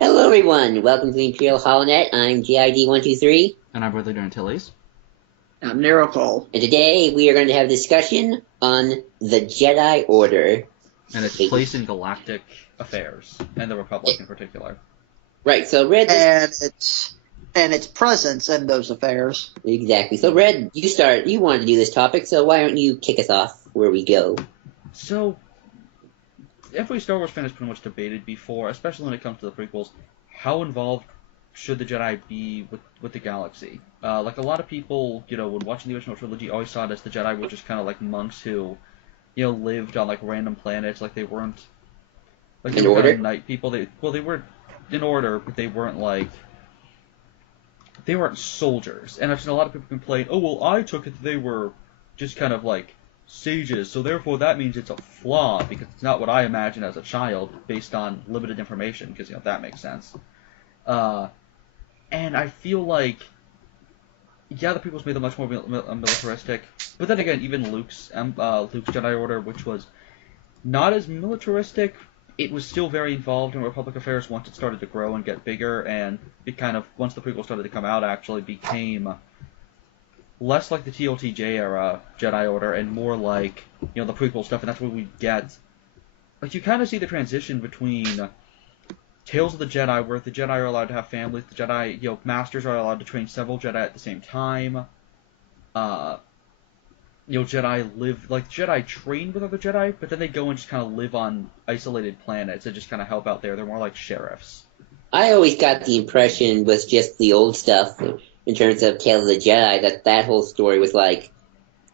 Hello, everyone. Welcome to the Imperial HoloNet. I'm GID123, And I'm Brother Antilles. Miracle. and today we are going to have a discussion on the Jedi Order. And its place in galactic affairs, and the Republic in particular. Right, so Red... And its presence in those affairs. Exactly. So Red, you wanted to do this topic, so why don't you kick us off where we go? So, every Star Wars fan has pretty much debated before, especially when it comes to the prequels, how involved should the Jedi be with the galaxy? Like a lot of people, when watching the original trilogy, always saw it as the Jedi were just kind of like monks who, lived on like random planets, like they weren't, like they In were order? kind of night people. They were in order, but they weren't like. They weren't soldiers, and I've seen a lot of people complain, oh, well, I took it that they were just kind of like sages, so therefore that means it's a flaw, because it's not what I imagined as a child, based on limited information, because, that makes sense. And I feel like, yeah, the prequels made them much more militaristic, but then again, even Luke's Jedi Order, which was not as militaristic, it was still very involved in Republic affairs once it started to grow and get bigger, and it kind of, once the prequels started to come out, actually became less like the TOTJ era Jedi Order and more like, the prequel stuff, and that's where we get, like, you kind of see the transition between Tales of the Jedi, where the Jedi are allowed to have families, the Jedi, Masters are allowed to train several Jedi at the same time, Jedi train with other Jedi, but then they go and just kind of live on isolated planets and just kind of help out there. They're more like sheriffs. I always got the impression with just the old stuff, in terms of Tales of the Jedi, that whole story was like,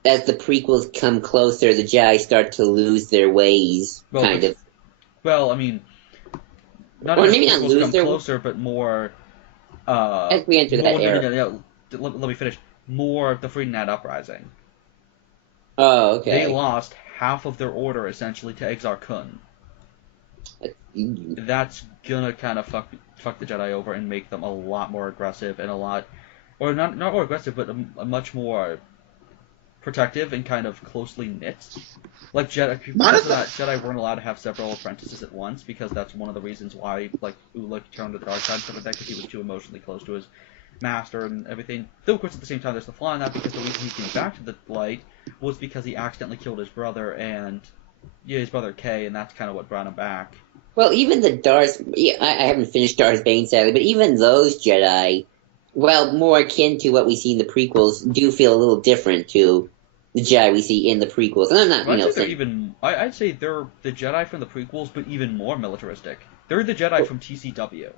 as the prequels come closer, the Jedi start to lose their ways, kind of. Well, I mean, not Or as maybe the not prequels lose come their... closer, but more... as we enter that era. Let me finish. More the Friedenat Uprising. Oh, okay. They lost half of their order, essentially, to Exar Kun. That's gonna kind of fuck the Jedi over and make them a lot more aggressive and a lot... Or not more aggressive, but a much more protective and kind of closely knit. Like, because of that, Jedi weren't allowed to have several apprentices at once, because that's one of the reasons why, like, Ulick turned to the dark side and stuff like that, because he was too emotionally close to his master and everything. Though, of course, at the same time, there's the flaw in that, because the reason he came back to the light was because he accidentally killed his brother, and, his brother Kay, and that's kind of what brought him back. Well, even the Darth... Yeah, I haven't finished Darth Bane, sadly, but even those Jedi, well, more akin to what we see in the prequels, do feel a little different to the Jedi we see in the prequels. And I'm not, I'd say they're the Jedi from the prequels, but even more militaristic. They're the Jedi from TCW.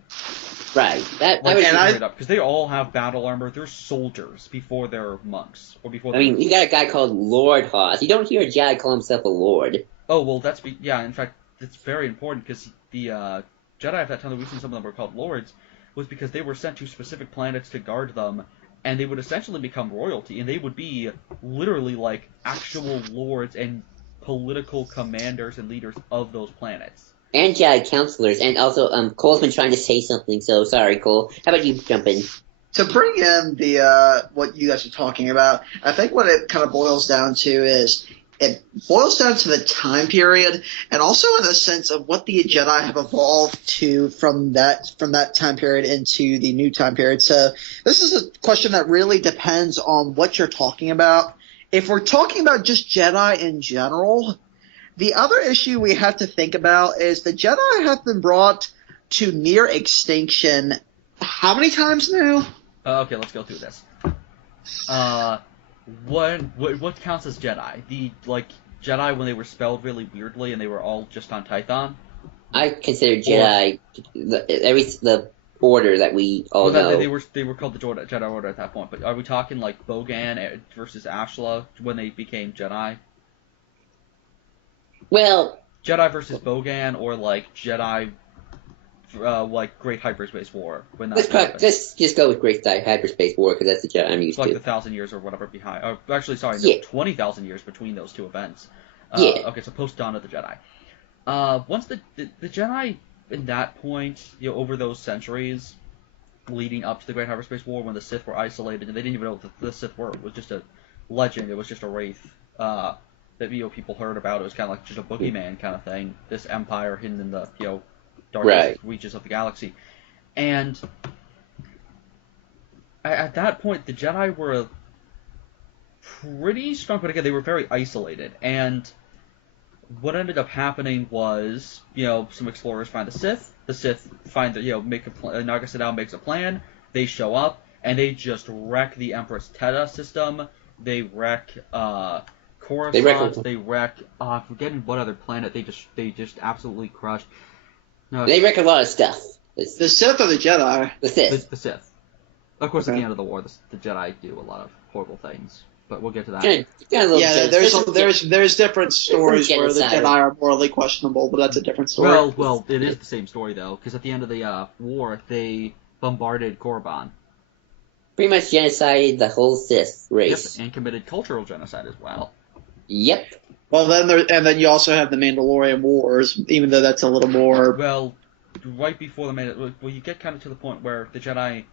Right. Because they all have battle armor. They're soldiers before they're monks. Or before. You got a guy called Lord Hoth. You don't hear a Jedi call himself a Lord. Oh, well, in fact, it's very important, because the Jedi at that time, the reason some of them were called Lords was because they were sent to specific planets to guard them, and they would essentially become royalty, and they would be literally like actual lords and political commanders and leaders of those planets. And Jedi counselors, and also, Cole's been trying to say something, so sorry, Cole. How about you jump in? To bring in the what you guys are talking about, I think what it kind of boils down to is it boils down to the time period, and also in the sense of what the Jedi have evolved to from that time period into the new time period. So this is a question that really depends on what you're talking about. If we're talking about just Jedi in general, the other issue we have to think about is the Jedi have been brought to near extinction how many times now? Okay, let's go through this. What counts as Jedi? The Jedi when they were spelled really weirdly and they were all just on Tython? I consider Jedi the order that we all know. They were called the Jedi Order at that point. But are we talking like Bogan versus Ashla when they became Jedi? Well, Jedi versus Bogan, or like Jedi, like Great Hyperspace War when that happened. Let's just go with Great Hyperspace War, because that's the Jedi I'm used to. Like the 1,000 years or whatever behind. Actually, sorry, yeah. 20,000 years between those two events. Yeah. Okay, so post Dawn of the Jedi. Once the Jedi in that point, over those centuries leading up to the Great Hyperspace War, when the Sith were isolated and they didn't even know what the Sith were. It was just a legend. It was just a wraith. That people heard about. It was kind of like just a boogeyman kind of thing. This empire hidden in the darkest reaches of the galaxy. And at that point, the Jedi were pretty strong, but again, they were very isolated. And what ended up happening was, some explorers find the Sith. The Sith find that, Naga Sadao makes a plan. They show up, and they just wreck the Empress Teta system. They wreck Coruscant. They wreck. I'm forgetting what other planet. They just absolutely crushed. No, they wreck a lot of stuff. The Sith or the Jedi? The Sith. The Sith. Of course, at the end of the war, the Jedi do a lot of horrible things. But we'll get to that. There's different stories where the Jedi are morally questionable, but that's a different story. Well, it is the same story though, because at the end of the war, they bombarded Korriban. Pretty much genocided the whole Sith race. Yep, and committed cultural genocide as well. Yep. Well, then you also have the Mandalorian Wars, even though that's a little more. Well, right before you get kind of to the point where the Jedi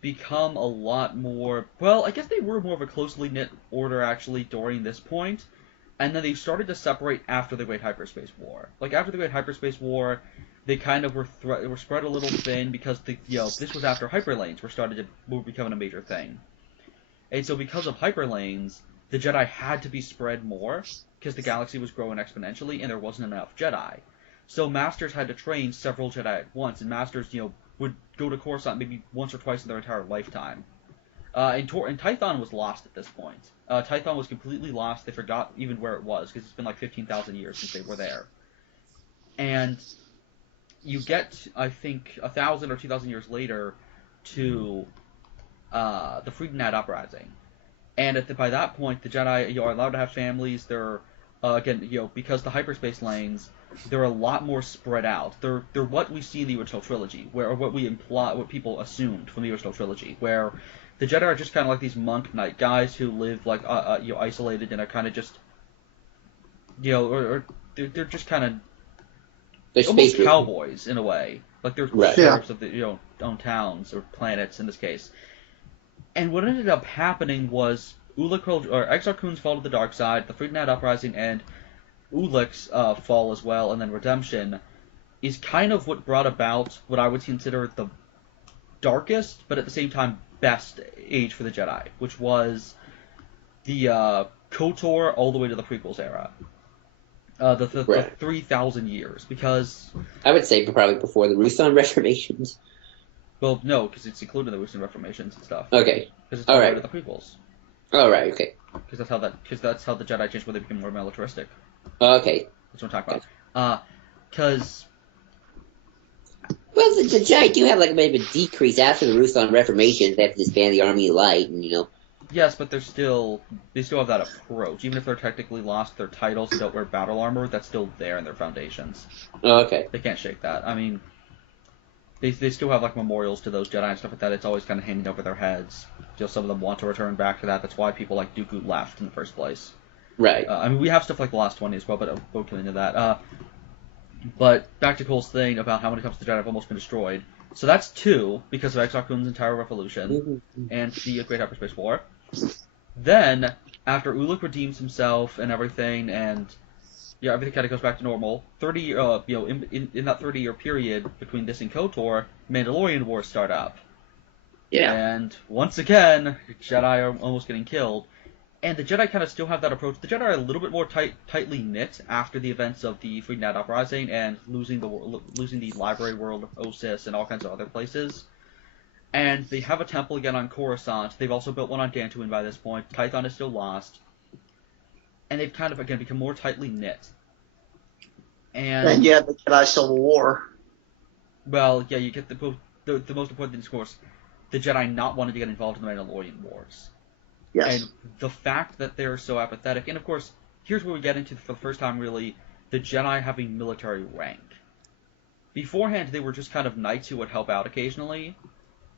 become a lot more. Well, I guess they were more of a closely knit order actually during this point, and then they started to separate after the Great Hyperspace War. Like after the Great Hyperspace War, they kind of were spread a little thin because this was after hyperlanes were becoming a major thing, and so because of hyperlanes, the Jedi had to be spread more because the galaxy was growing exponentially and there wasn't enough Jedi. So Masters had to train several Jedi at once, and Masters, would go to Coruscant maybe once or twice in their entire lifetime. And Tython was lost at this point. Tython was completely lost. They forgot even where it was because it's been like 15,000 years since they were there. And you get, I think, 1,000 or 2,000 years later to the Freedom Uprising. And by that point, the Jedi are allowed to have families. They're because the hyperspace lanes, they're a lot more spread out. They're what we see in the original trilogy, what people assumed from the original trilogy, where the Jedi are just kind of like these monk knight guys who live like isolated and are kind of just or they're just kind of almost cowboys in a way, like they're sheriffs of the own towns or planets in this case. And what ended up happening was Exar Kun's fall to the dark side, the Freedom Uprising, and Ulick's fall as well, and then Redemption, is kind of what brought about what I would consider the darkest, but at the same time best age for the Jedi, which was the KOTOR all the way to the prequels era. The 3,000 years, because... I would say probably before the Ruthven Reformations. Well, no, because it's included in the Ruthven Reformations and stuff. Okay. Because it's all right to the prequels. All right. Okay. Because that's how the Jedi changed, where they became more militaristic. Okay. That's what I'm talking about. Because. Well, the Jedi do have like maybe a decrease after the Ruthven Reformations. They have to disband the Army of Light, and Yes, but they still have that approach. Even if they're technically lost their titles and don't wear battle armor, that's still there in their foundations. Oh, okay. They can't shake that. I mean, they still have like memorials to those Jedi and stuff like that. It's always kind of hanging over their heads. Some of them want to return back to that. That's why people like Dooku left in the first place. Right. I mean, we have stuff like the Last 20 as well, but we'll get into that. But back to Cole's thing about how when it comes to the Jedi have almost been destroyed. So that's 2, because of Exar Kun's entire revolution and the Great Hyperspace War. Then, after Ulick redeems himself and everything, and everything kind of goes back to normal. In that 30-year period between this and KOTOR, Mandalorian Wars start up. Yeah. And once again, Jedi are almost getting killed. And the Jedi kind of still have that approach. The Jedi are a little bit more tightly knit after the events of the Freedom Uprising and losing the library world of Ossus and all kinds of other places. And they have a temple again on Coruscant. They've also built one on Dantooine by this point. Tython is still lost. And they've kind of, again, become more tightly knit. And you have the Jedi Civil War. Well, yeah, you get the most important thing, of course, the Jedi not wanting to get involved in the Mandalorian Wars. Yes. And the fact that they're so apathetic, and of course, here's where we get into, for the first time really, the Jedi having military rank. Beforehand, they were just kind of knights who would help out occasionally.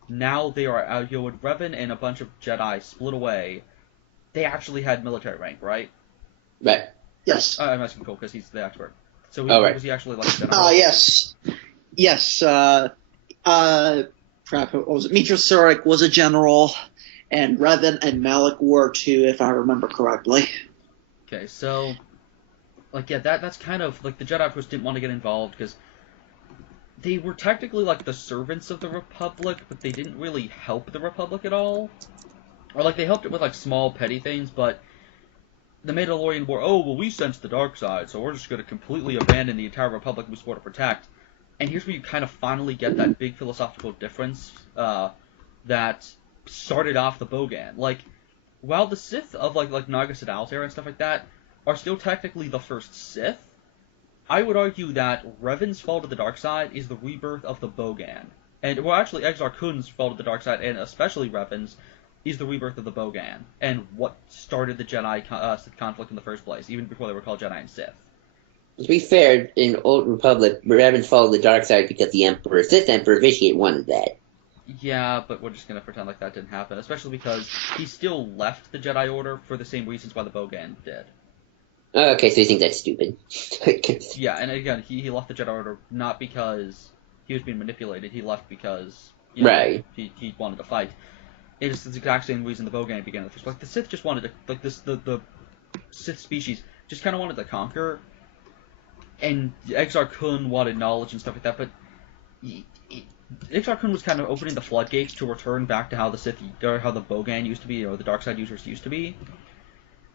Now they are, with Revan and a bunch of Jedi split away, they actually had military rank, right? Right. Yes. I'm asking Cole because he's the expert. So was he actually like a general? Yes. Yes. Crap, what was it? Mitra Surik was a general, and Revan and Malik were too, if I remember correctly. Okay, so, that's kind of, the Jedi, of course, didn't want to get involved, because they were technically like the servants of the Republic, but they didn't really help the Republic at all. Or like they helped it with like small petty things, but the Mandalorian were, oh well, we sense the dark side, so we're just going to completely abandon the entire Republic we swore to protect. And here's where you kind of finally get that big philosophical difference that started off the Bogan. Like, while the Sith of like Naga Sadal's era and stuff like that are still technically the first Sith, I would argue that Revan's fall to the dark side is the rebirth of the Bogan. And, well, actually, Exar Kun's fall to the dark side, and especially Revan's, is the rebirth of the Bogan, and what started the Jedi-Sith conflict in the first place, even before they were called Jedi and Sith. To be fair, in Old Republic, Revan followed the dark side because the Emperor, Sith Emperor Vitiate wanted that. Yeah, but we're just going to pretend like that didn't happen, especially because he still left the Jedi Order for the same reasons why the Bogan did. Okay, so you think that's stupid. Yeah, and again, he left the Jedi Order not because he was being manipulated, he left because right. he wanted to fight. It is the exact same reason the Bogan began in the first place. Like, the Sith just wanted to, like, the Sith species just kind of wanted to conquer, and Exar Kun wanted knowledge and stuff like that, but Exar Kun was kind of opening the floodgates to return back to how the Sith, or how the Bogan used to be, or the dark side users used to be.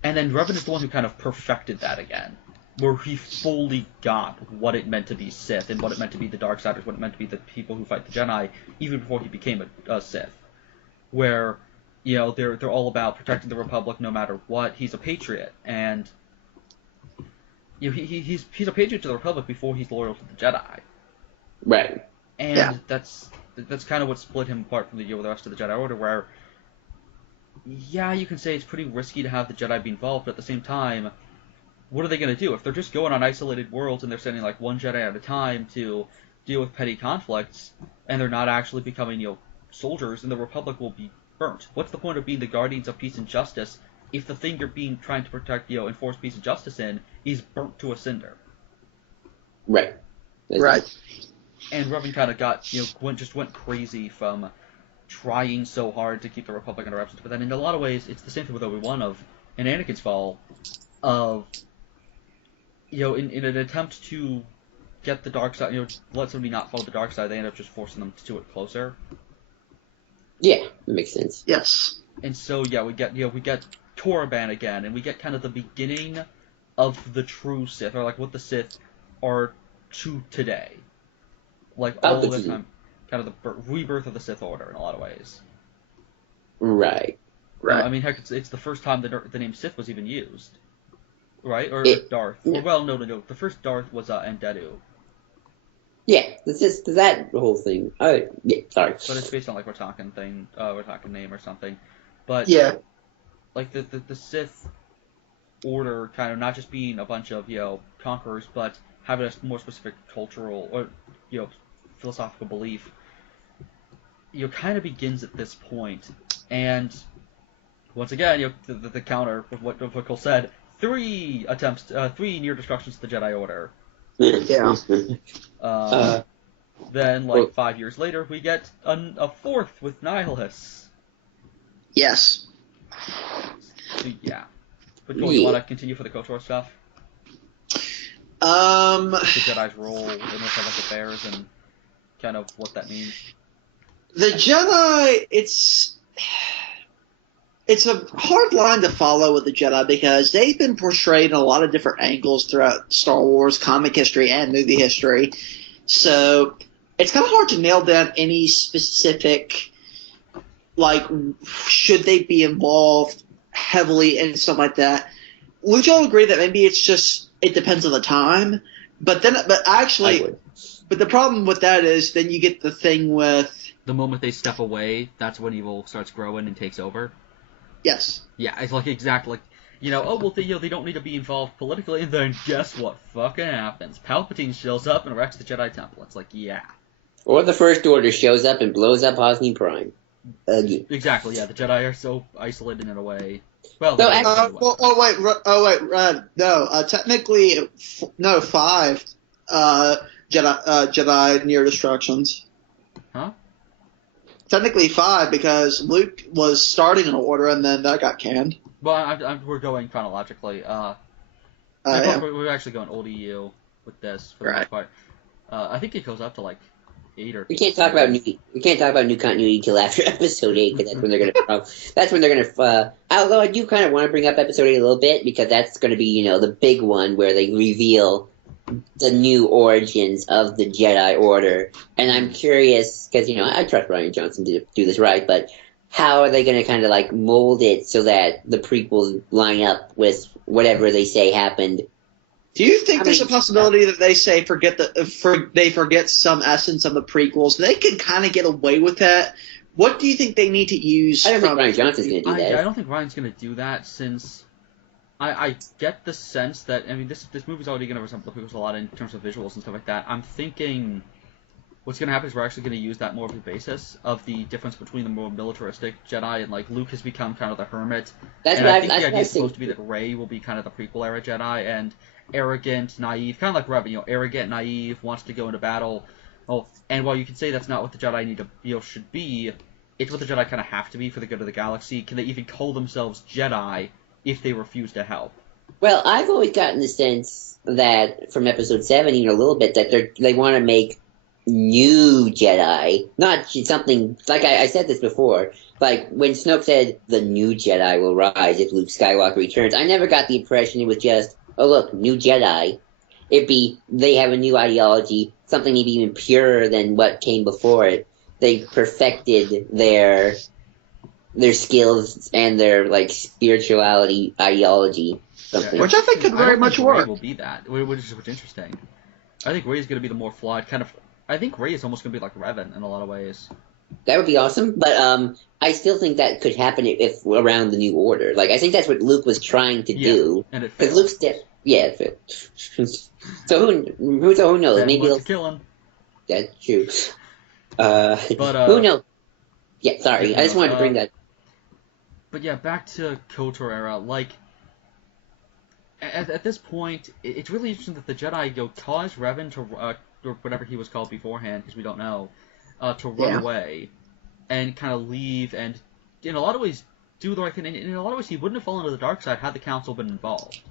And then Revan is the one who kind of perfected that again, where he fully got what it meant to be Sith, and what it meant to be the Darksiders, what it meant to be the people who fight the Jedi, even before he became a Sith. Where, they're all about protecting the Republic no matter what. He's a patriot, and he's a patriot to the Republic before he's loyal to the Jedi. Right. And that's kind of what split him apart from the rest of the Jedi Order, where, yeah, you can say it's pretty risky to have the Jedi be involved, but at the same time, what are they going to do? If they're just going on isolated worlds and they're sending like one Jedi at a time to deal with petty conflicts, and they're not actually becoming, soldiers, then the Republic will be burnt. What's the point of being the guardians of peace and justice if the thing you're trying to protect, enforce peace and justice in, is burnt to a cinder? Right. Right. And Revan kind of went crazy from trying so hard to keep the Republic under wraps. But then in a lot of ways, it's the same thing with Obi-Wan in Anakin's fall, in an attempt to get the dark side, let somebody not follow the dark side, they end up just forcing them to it closer. Yeah, that makes sense. Yes. And so, we get Torabhan again, and we get kind of the beginning of the true Sith, or like what the Sith are to today. Like all the time, kind of the rebirth of the Sith Order in a lot of ways. Right. I mean, heck, it's the first time the name Sith was even used, right? Or Darth. Yeah. Well, no. The first Darth was Endedu. Yeah, that whole thing. Oh, yeah, sorry. But it's based on like we're talking name or something. But yeah, like the Sith Order kind of not just being a bunch of conquerors, but having a more specific cultural or philosophical belief, kind of begins at this point. And once again, the counter with what Cole said, 3 near destructions to the Jedi Order. Yeah. Then 5 years later, we get a 4th with Nihilists. Yes. So, yeah. But Cole, you want to continue for the KOTOR stuff? The Jedi's role in the affairs and kind of what that means. The Jedi, it's a hard line to follow with the Jedi because they've been portrayed in a lot of different angles throughout Star Wars comic history and movie history. So it's kind of hard to nail down any specific, should they be involved heavily and stuff like that. Would you all agree that maybe it depends on the time? But the problem with that is then you get the thing with the moment they step away, that's when evil starts growing and takes over. Yes. Yeah, it's exactly they don't need to be involved politically, and then guess what fucking happens? Palpatine shows up and wrecks the Jedi Temple. It's yeah. Or the First Order shows up and blows up Hosni Prime. Again. Exactly, yeah, the Jedi are so isolated in a way. Well, technically, no, 5 Jedi near destructions. Huh? Technically 5 because Luke was starting an order and then that got canned. Well, we're going chronologically. Yeah. We're actually going old EU with this for the most part. I think it goes up to 8 or. We can't talk about new continuity till after episode 8 because that's when they're gonna. Although I do kind of want to bring up episode 8 a little bit because that's going to be the big one where they reveal the new origins of the Jedi Order, and I'm curious because I trust Ryan Johnson to do this right, but how are they going to kind of like mold it so that the prequels line up with whatever they say happened? Do you think there's a possibility that they say they forget some essence of the prequels? They can kind of get away with that. What do you think they need to use? I don't think Ryan Johnson's going to do that. I don't think Ryan's going to do that since I get the sense that this movie's already going to resemble the prequels a lot in terms of visuals and stuff like that. I'm thinking what's going to happen is we're actually going to use that more of a basis of the difference between the more militaristic Jedi and like Luke has become kind of the hermit. I think the idea is supposed to be that Rey will be kind of the prequel era Jedi and arrogant, naive, kind of like Revan, arrogant, naive, wants to go into battle. Oh, and while you can say that's not what the Jedi need to should be, it's what the Jedi kind of have to be for the good of the galaxy. Can they even call themselves Jedi if they refuse to help? Well, I've always gotten the sense that from Episode 7, even a little bit, that they want to make new Jedi, not something like I said this before. Like when Snoke said the new Jedi will rise if Luke Skywalker returns, I never got the impression it was just, oh look, new Jedi. It'd be they have a new ideology, something maybe even purer than what came before it. They perfected their skills and their like spirituality ideology, something. Which I think could very much work. Rey will be that, which is interesting. I think Rey is going to be the more flawed kind of. I think Rey is almost going to be like Revan in a lot of ways. That would be awesome, but I still think that could happen if around the New Order. Like I think that's what Luke was trying to do. And it failed. Because Luke's it failed. So who knows? Then Maybe he'll kill him. That's true. But who knows? Yeah, sorry. I just wanted to bring that. But yeah, back to KOTOR era. Like at this point, it's really interesting that the Jedi caused Revan to or whatever he was called beforehand, because we don't know, to run away and kind of leave, and in a lot of ways do the right thing. And in a lot of ways, he wouldn't have fallen to the dark side had the Council been involved.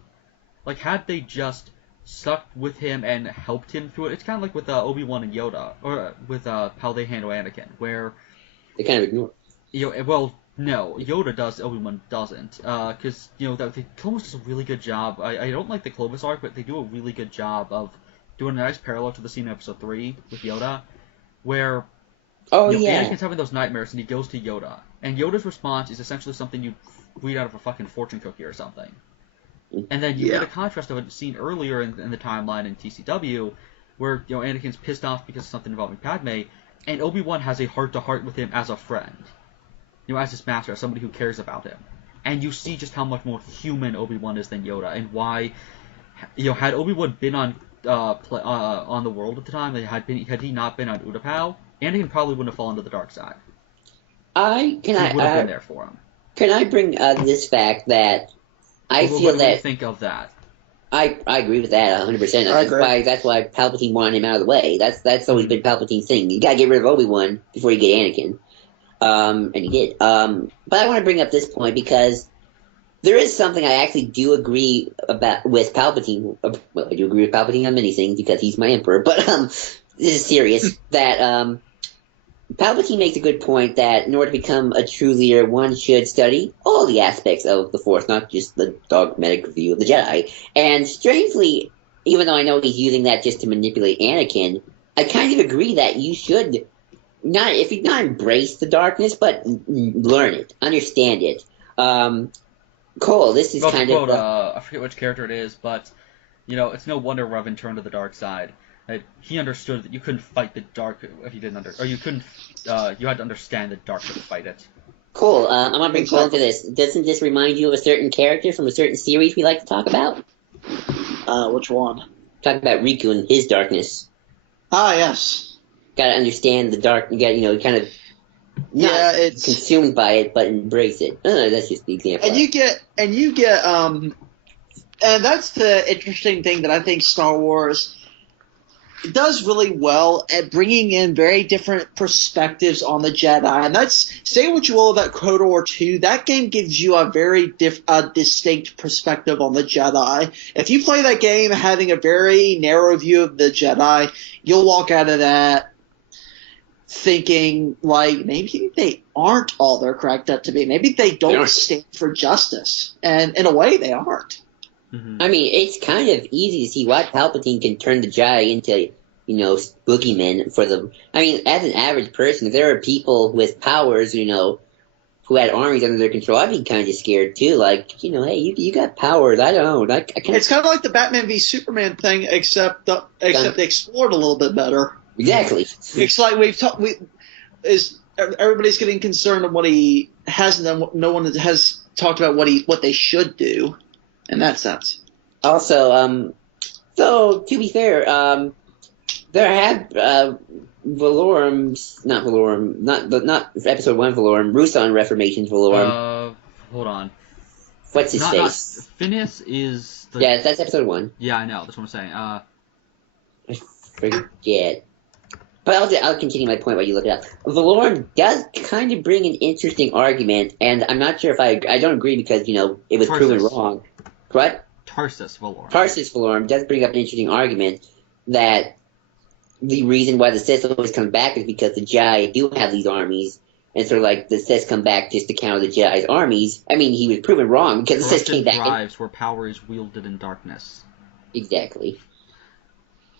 Like, had they just stuck with him and helped him through it, it's kind of like with Obi-Wan and Yoda, or with how they handle Anakin, where they kind of ignore. Well, no, Yoda does, Obi-Wan doesn't, because the Clone Wars does a really good job. I don't like the Clovis arc, but they do a really good job of doing a nice parallel to the scene in Episode 3 with Yoda, where Anakin's having those nightmares and he goes to Yoda, and Yoda's response is essentially something you'd read out of a fucking fortune cookie or something. And then you get a contrast of a scene earlier in the timeline in TCW, where Anakin's pissed off because of something involving Padme, and Obi-Wan has a heart-to-heart with him as a friend, as his master, as somebody who cares about him. And you see just how much more human Obi-Wan is than Yoda, and why, had Obi-Wan been on the world at the time, had he not been on Utapau, Anakin probably wouldn't have fallen to the dark side. He would have been there for him. Can I bring this fact that I feel what do that you think of that? I agree with that 100%. That's why Palpatine wanted him out of the way. That's always been Palpatine's thing. You gotta get rid of Obi-Wan before you get Anakin. And he did. But I want to bring up this point because there is something I actually do agree with Palpatine. Well, I do agree with Palpatine on many things because he's my emperor. But this is serious. That Palpatine makes a good point that in order to become a true leader, one should study all the aspects of the Force, not just the dogmatic view of the Jedi. And strangely, even though I know he's using that just to manipulate Anakin, I kind of agree that you should not embrace the darkness, but learn it, understand it. Cole, this is kind of... I forget which character it is, but, it's no wonder Revan turned to the dark side. He understood that you couldn't fight the dark if you didn't you had to understand the dark to fight it. Cool. I'm gonna bring Cole into this. Doesn't this remind you of a certain character from a certain series we like to talk about? Which one? Talk about Riku and his darkness. Ah, yes. Gotta understand the dark. You gotta, kind of not it's consumed by it, but embrace it. That's just the example. And you get, and that's the interesting thing that I think Star Wars does really well at bringing in very different perspectives on the Jedi. And that's, say what you will about KOTOR 2, that game gives you a very distinct perspective on the Jedi. If you play that game having a very narrow view of the Jedi, you'll walk out of that thinking like maybe they aren't all they're cracked up to be. Maybe they don't stand for justice, and in a way, they aren't. I mean, it's kind of easy to see why Palpatine can turn the Jedi into, boogeymen for the. I mean, as an average person, if there are people with powers, who had armies under their control, I'd be kind of scared too. Like, hey, you got powers. I don't know. It's kind of like the Batman v Superman thing, except they explored a little bit better. Exactly. It's like everybody's getting concerned of what he hasn't done. No one has talked about what they should do, in that sense. Also, so to be fair, there have not episode 1 Valorum, Rusan Reformation Valorum. Hold on. What's his face? Phineas is the... Yeah, that's episode 1. Yeah, I know. That's what I'm saying. I forget. But I'll continue my point while you look it up. Valorum does kind of bring an interesting argument, and I'm not sure if I don't agree because, it was proven wrong. What? Tarsus Valorum does bring up an interesting argument that the reason why the Sith always come back is because the Jedi do have these armies, and sort of like the Sith come back just to counter the Jedi's armies. I mean, he was proven wrong because the Sith came back. Drives where power is wielded in darkness. Exactly.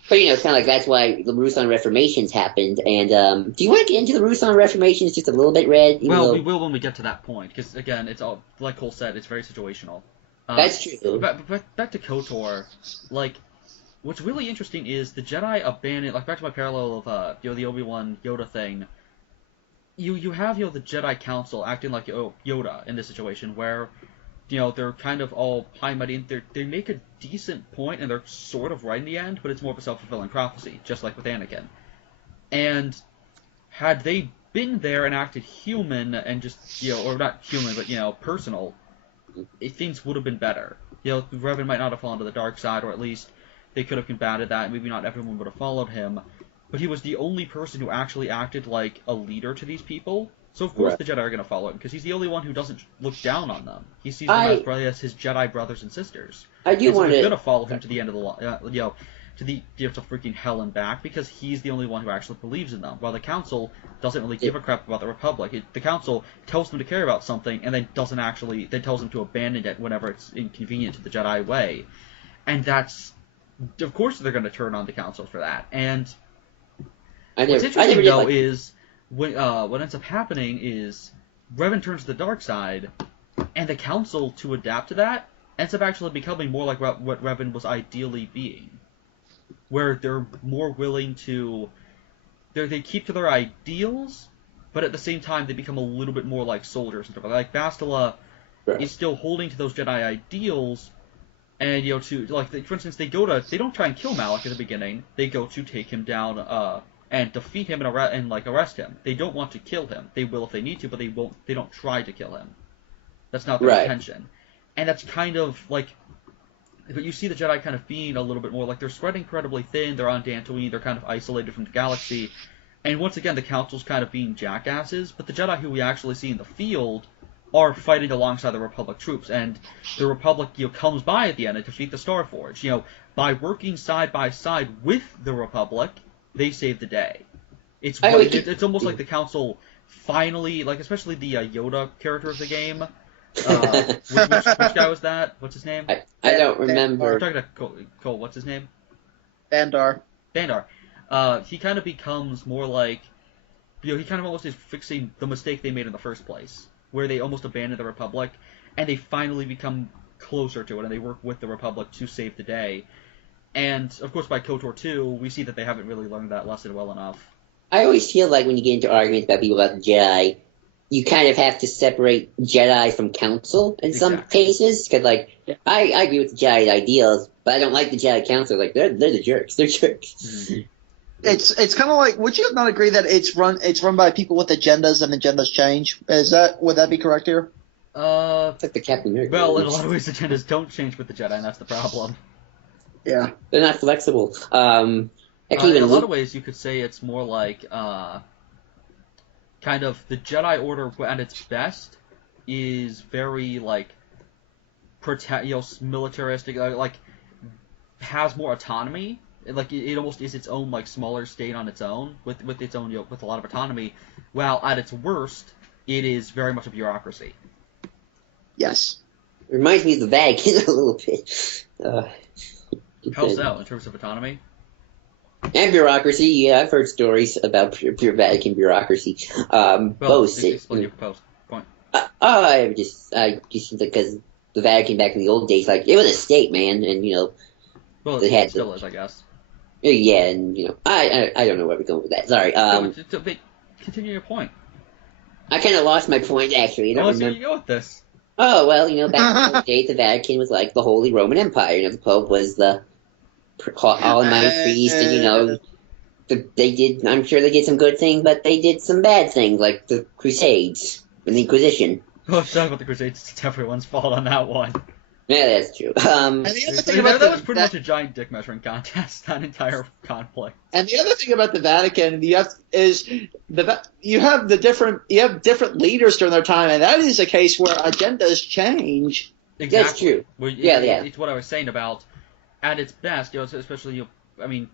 But, it's kind of like that's why the Rusan Reformations happened. And do you want to get into the Rusan Reformations just a little bit, Red? We will when we get to that point. Because, again, it's all, like Cole said, it's very situational. That's true. But back to KOTOR, like, what's really interesting is the Jedi abandoned, like, back to my parallel of, the Obi-Wan Yoda thing. You have, the Jedi Council acting like Yoda in this situation, where, they're kind of all high mighty, and they make a decent point, and they're sort of right in the end, but it's more of a self-fulfilling prophecy, just like with Anakin. And had they been there and acted human and just, or not human, but, personal, things would have been better. Revan might not have fallen to the dark side, or at least they could have combated that, and maybe not everyone would have followed him. But he was the only person who actually acted like a leader to these people. So of course the Jedi are going to follow him, because he's the only one who doesn't look down on them. He sees them as his Jedi brothers and sisters. I do want to... They're going to follow him to the end of the to freaking hell and back, because he's the only one who actually believes in them. While the Council doesn't really give a crap about the Republic. The Council tells them to care about something, and then tells them to abandon it whenever it's inconvenient to the Jedi way. And that's... Of course they're going to turn on the Council for that. And what's interesting, though, is... what ends up happening is Revan turns to the dark side, and the Council, to adapt to that, ends up actually becoming more like what Revan was ideally being. Where they're more willing to... They keep to their ideals, but at the same time they become a little bit more like soldiers and stuff. Like Bastila is still holding to those Jedi ideals, and for instance, they don't try and kill Malak at the beginning. They go to take him down, and defeat him and arrest him. They don't want to kill him. They will if they need to, but they won't. They don't try to kill him. That's not their intention. And that's kind of like... But you see the Jedi kind of being a little bit more like they're spreading incredibly thin, they're on Dantooine, they're kind of isolated from the galaxy. And once again, the Council's kind of being jackasses, but the Jedi who we actually see in the field are fighting alongside the Republic troops. And the Republic, comes by at the end to defeat the Starforge. By working side by side with the Republic, they save the day. It's almost like the Council finally, like especially the Yoda character of the game. Which guy was that? What's his name? I don't remember. We're talking to Cole. What's his name? Bandar. He kind of becomes more like, he kind of almost is fixing the mistake they made in the first place, where they almost abandoned the Republic, and they finally become closer to it, and they work with the Republic to save the day. And, of course, by KOTOR 2, we see that they haven't really learned that lesson well enough. I always feel like when you get into arguments about people about the Jedi, you kind of have to separate Jedi from Council in some cases. Because, I agree with the Jedi ideals, but I don't like the Jedi Council. Like, they're the jerks. They're jerks. Mm-hmm. It's kind of like, would you not agree that it's run by people with agendas and agendas change? Would that be correct here? It's like the Captain America. Well, in a lot of ways, agendas don't change with the Jedi, and that's the problem. Yeah. They're not flexible. In a lot of ways, you could say it's more like, kind of, the Jedi Order at its best is very, militaristic, has more autonomy, It almost is its own like smaller state on its own with its own with a lot of autonomy. While at its worst, it is very much a bureaucracy. Yes. It reminds me of the Vatican a little bit. How so in terms of autonomy? And bureaucracy, yeah, I've heard stories about pure Vatican bureaucracy. Both. Explain your proposed point. I just because the Vatican back in the old days, like it was a state, man, and Well, they it had still is, I guess. yeah, and I don't know where we're going with that. Sorry. Continue your point. I kind of lost my point actually. I don't Let's see where remember. you go with this. Oh well, back in the old days, the Vatican was like the Holy Roman Empire. The Pope was the almighty priest, and they did. I'm sure they did some good things, but they did some bad things, like the Crusades and the Inquisition. Oh, talk about the Crusades. It's everyone's fault on that one. Yeah, that's true. And the other thing about that was pretty much a giant dick measuring contest. That entire conflict. And the other thing about the Vatican, you have different leaders during their time, and that is a case where agendas change. Exactly. That's true. Well, yeah. It's what I was saying about, at its best, especially I mean,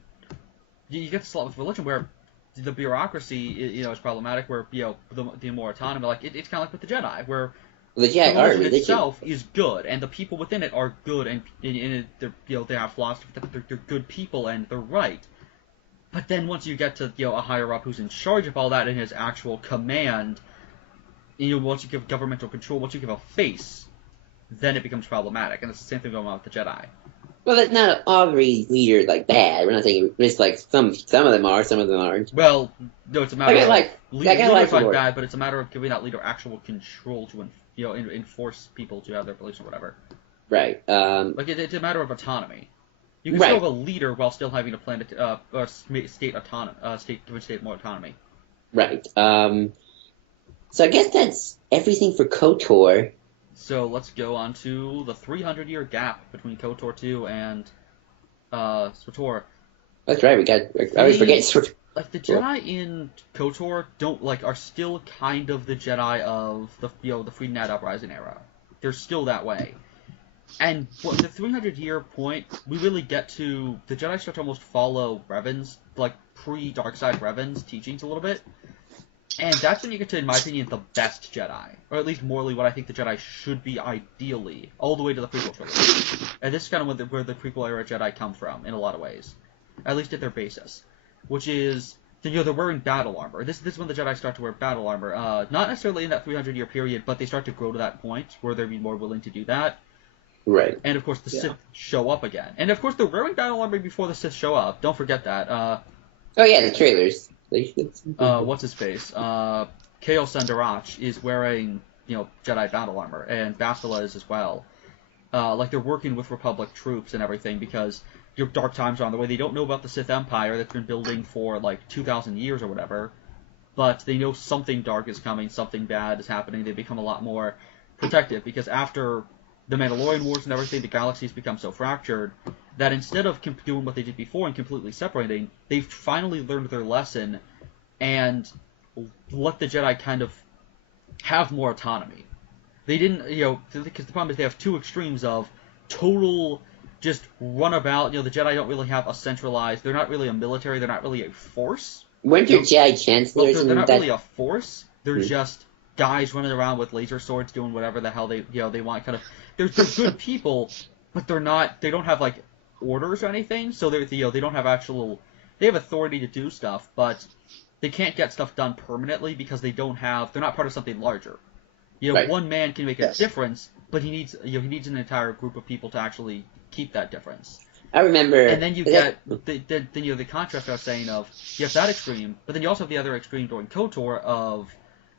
you get this a lot with religion where the bureaucracy, is problematic. Where the more autonomy, like it's kind of like with the Jedi, where the Jedi the religion itself is good, and the people within it are good, and they're, they have philosophy, they're good people, and they're right. But then once you get to a higher up who's in charge of all that and his actual command, once you give governmental control, once you give a face, then it becomes problematic, and it's the same thing going on with the Jedi. Well, that's not every leader like bad. We're not saying it's like some of them are, some of them aren't. Well, no, it's a matter of leaders like bad, but it's a matter of giving that leader actual control to enforce people to have their beliefs or whatever. Right. It's a matter of autonomy. You can still have a leader while still having a planet or state autonomy, give state more autonomy. Right. So I guess that's everything for KOTOR. So let's go on to the 300-year gap between KOTOR 2 and SWTOR. That's right. I always forget SWTOR. Like the Jedi in KOTOR are still kind of the Jedi of the Freedom Night Uprising era. They're still that way. And the 300-year point, we really get to the Jedi start to almost follow Revan's, like pre-Darkseid Revan's teachings a little bit. And that's when you get to, in my opinion, the best Jedi. Or at least morally what I think the Jedi should be ideally, all the way to the prequel trilogy. And this is kind of where the prequel era Jedi come from, in a lot of ways. At least at their basis. Which is, they're wearing battle armor. This is when the Jedi start to wear battle armor. Not necessarily in that 300-year period, but they start to grow to that point where they're more willing to do that. Right. And of course the Sith show up again. And of course they're wearing battle armor before the Sith show up. Don't forget that. Oh yeah, the trailers. What's his face? Kael Sendarach is wearing, Jedi battle armor, and Bastila is as well. They're working with Republic troops and everything because your dark times are on the way. They don't know about the Sith Empire that's been building for 2,000 years or whatever, but they know something dark is coming, something bad is happening. They become a lot more protective because after the Mandalorian Wars and everything, the galaxy's become so fractured that instead of doing what they did before and completely separating, they've finally learned their lesson and let the Jedi kind of have more autonomy. They didn't, because the problem is they have two extremes of total just runabout. The Jedi don't really have a centralized, they're not really a military, they're not really a force. Weren't your Jedi chancellors? They're not really a force, they're just guys running around with laser swords doing whatever the hell they want. Kind of, they're good people, but they don't have orders or anything. So they don't have they have authority to do stuff, but they can't get stuff done permanently because they're not part of something larger. Right. One man can make a difference, but he needs an entire group of people to actually keep that difference. I remember. And then you get the contrast I was saying of you have that extreme, but then you also have the other extreme during KOTOR of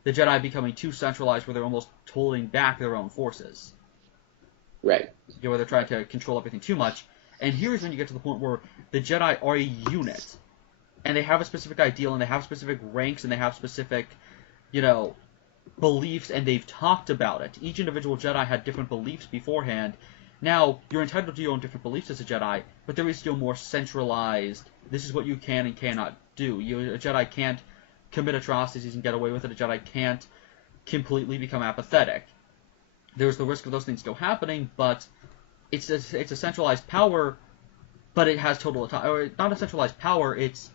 the Jedi becoming too centralized where they're almost holding back their own forces. Right. Where they're trying to control everything too much. And here's when you get to the point where the Jedi are a unit. And they have a specific ideal, and they have specific ranks, and they have specific, beliefs, and they've talked about it. Each individual Jedi had different beliefs beforehand. Now, you're entitled to your own different beliefs as a Jedi, but there is still more centralized, this is what you can and cannot do. A Jedi can't commit atrocities and get away with it. A Jedi can't completely become apathetic. There's the risk of those things still happening, but it's a centralized power but it has total autonomy, or not a centralized power. It's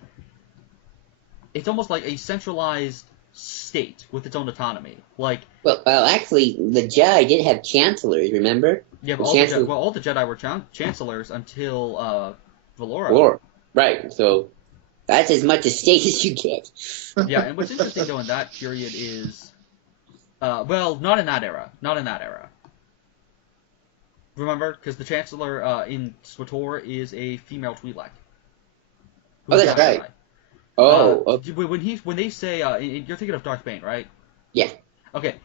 almost like a centralized state with its own autonomy. Like, Well, actually, the Jedi did have chancellors. Remember? yeah, but all the Jedi were chancellors until Valora. War. Right. So that's as much a state as you get. Yeah, and what's interesting though in that period is, well, not in that era. Not in that era. Remember, because the Chancellor in SWTOR is a female Twi'lek. Oh, that's right. Oh, okay. When they say you're thinking of Darth Bane, right? Yeah. Okay.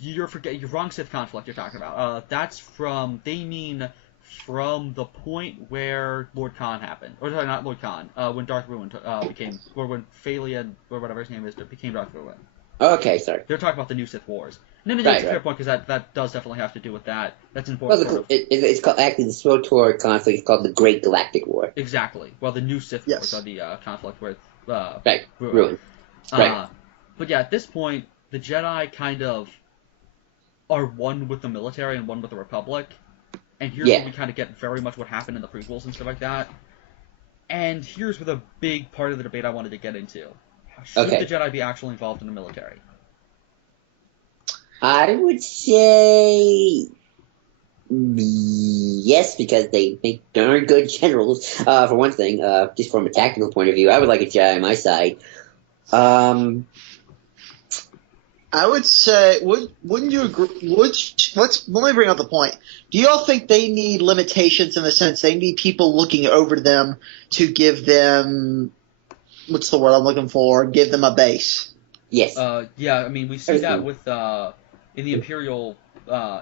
You're wrong. Sith conflict you're talking about. That's from they mean from the point where Lord Khan happened, or sorry, not Lord Khan. When Darth Ruin became, or when Phalian or whatever his name is became Darth Ruin. Okay, sorry. They're talking about the new Sith Wars. No, Right, that's a fair point, because that does definitely have to do with that. That's important. Well, it's called, actually, the SWTOR conflict is called the Great Galactic War. Exactly. Well, the new Sith Wars are the conflict with right. Ruin. Right. But yeah, at this point, the Jedi kind of are one with the military and one with the Republic. And here's where we kind of get very much what happened in the prequels and stuff like that. And here's where the big part of the debate I wanted to get into. Should the Jedi be actually involved in the military? I would say yes, because they make darn good generals. For one thing, just from a tactical point of view, I would like a Jedi on my side. I would say, wouldn't you agree? Let me bring up the point. Do y'all think they need limitations in the sense they need people looking over them to give them, what's the word I'm looking for? Give them a base. Yes. Yeah, I mean, we see that with in the Imperial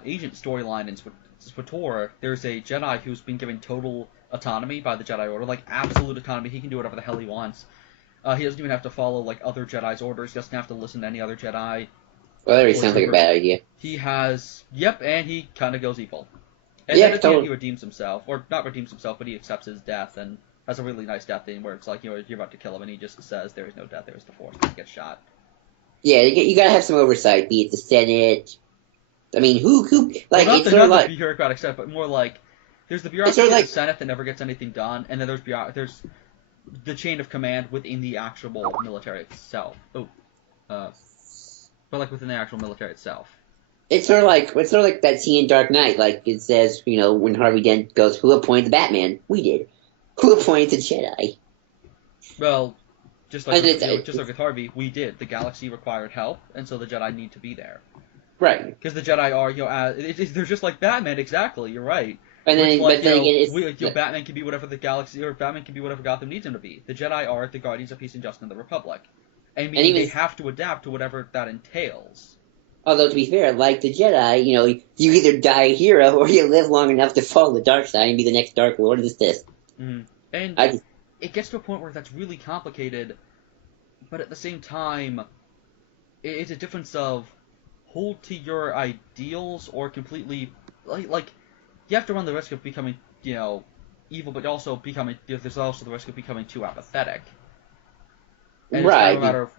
agent storyline in SWTOR. There's a Jedi who's been given total autonomy by the Jedi Order, like absolute autonomy. He can do whatever the hell he wants. He doesn't even have to follow like other Jedi's orders. He doesn't have to listen to any other Jedi. Well, that really sounds like a bad idea. He has, and he kind of goes evil. And then at the end he redeems himself, or not redeems himself, but he accepts his death and has a really nice death thing where it's like, you're about to kill him, and he just says, "There is no death, there is the Force," and he gets shot. Yeah, you gotta have some oversight, be it the Senate. I mean, who like, well, it's sort of like the bureaucratic stuff, but more like there's the bureaucracy of the Senate that never gets anything done, and then there's the chain of command within the actual military itself. But like within the actual military itself. It's sort of like that scene in Dark Knight. Like it says, when Harvey Dent goes, "Who appointed the Batman? We did. Who appointed the Jedi?" Well, just like with Harvey, we did. The galaxy required help, and so the Jedi need to be there. Right. Because the Jedi are, they're just like Batman. Exactly, you're right. And then, like, but then again, Batman can be whatever the galaxy, or Batman can be whatever Gotham needs him to be. The Jedi are the guardians of peace and justice in the Republic, and they have to adapt to whatever that entails. Although, to be fair, like the Jedi, you either die a hero or you live long enough to follow the dark side and be the next Dark Lord of the Sith. Mm. And it gets to a point where that's really complicated, but at the same time, it's a difference of hold to your ideals or completely, like you have to run the risk of becoming, evil, but also there's also the risk of becoming too apathetic. And it's not a matter of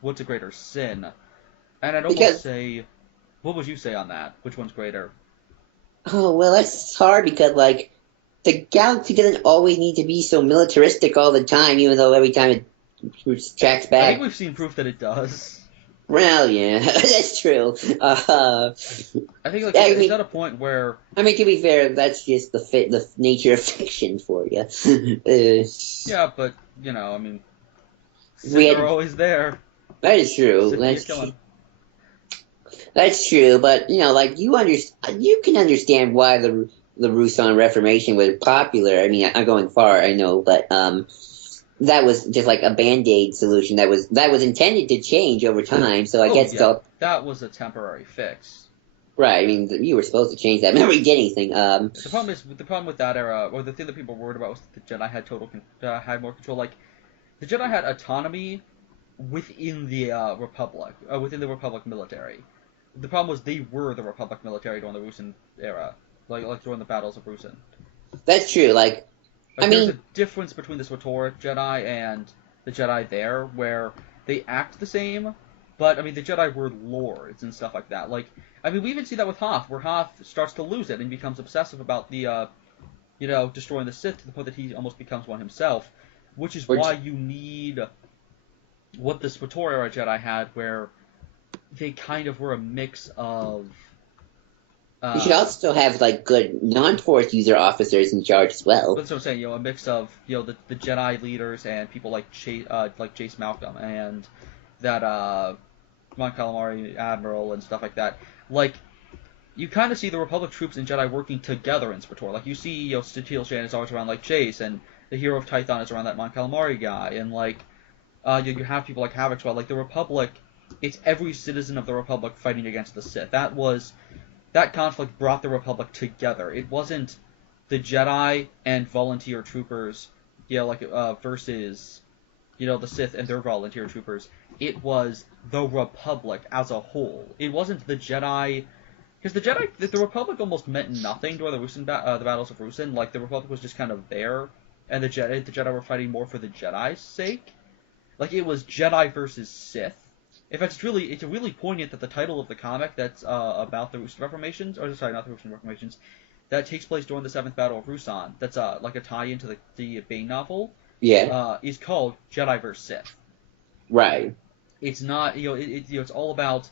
what's a greater sin. And I'd almost say, what would you say on that? Which one's greater? Oh, well, that's hard because, like, the galaxy doesn't always need to be so militaristic all the time, even though every time it tracks back. I think we've seen proof that it does. Well, yeah, that's true. I think, it's at a point where... I mean, to be fair, that's just the nature of fiction for you. Yeah, but, I mean, they're always there. That is true. That's true, but you can understand why the Rousseau Reformation was popular. I mean, I'm going far, I know, but that was just like a band-aid solution that was intended to change over time. So I guess that was a temporary fix. Right. I mean, you were supposed to change that. Never did anything. The problem with that era, or the thing that people were worried about, was that the Jedi had had more control. Like the Jedi had autonomy within the Republic, within the Republic military. The problem was they were the Republic military during the Rusin era, like during the battles of Rusin. That's true. There's a difference between the SWTOR Jedi and the Jedi there, where they act the same, but the Jedi were lords and stuff like that. We even see that with Hoth, where Hoth starts to lose it and becomes obsessive about the destroying the Sith to the point that he almost becomes one himself, which is Or why you need what the SWTOR era Jedi had, where they kind of were a mix of. You should also have like good non-Force user officers in charge as well. That's what I'm saying. A mix of the Jedi leaders and people like Jace Malcolm and that Mon Calamari Admiral and stuff like that. Like, you kind of see the Republic troops and Jedi working together in SWTOR. Like, you see, Steel Shan is always around like Jace, and the hero of Tython is around that Mon Calamari guy, and like, you have people like Havoc as well. Like, the Republic, it's every citizen of the Republic fighting against the Sith. That conflict brought the Republic together. It wasn't the Jedi and volunteer troopers, versus, the Sith and their volunteer troopers. It was the Republic as a whole. It wasn't the Jedi, because the Republic almost meant nothing during the battles of Rusin. Like, the Republic was just kind of there, and the Jedi were fighting more for the Jedi's sake. Like, it was Jedi versus Sith. In fact, it's really poignant that the title of the comic that's about the Rusin Reformations, or sorry, not the Rusin Reformations, that takes place during the Seventh Battle of Rusan, that's like a tie into the Bane novel, is called Jedi vs. Sith. Right. It's not, it's all about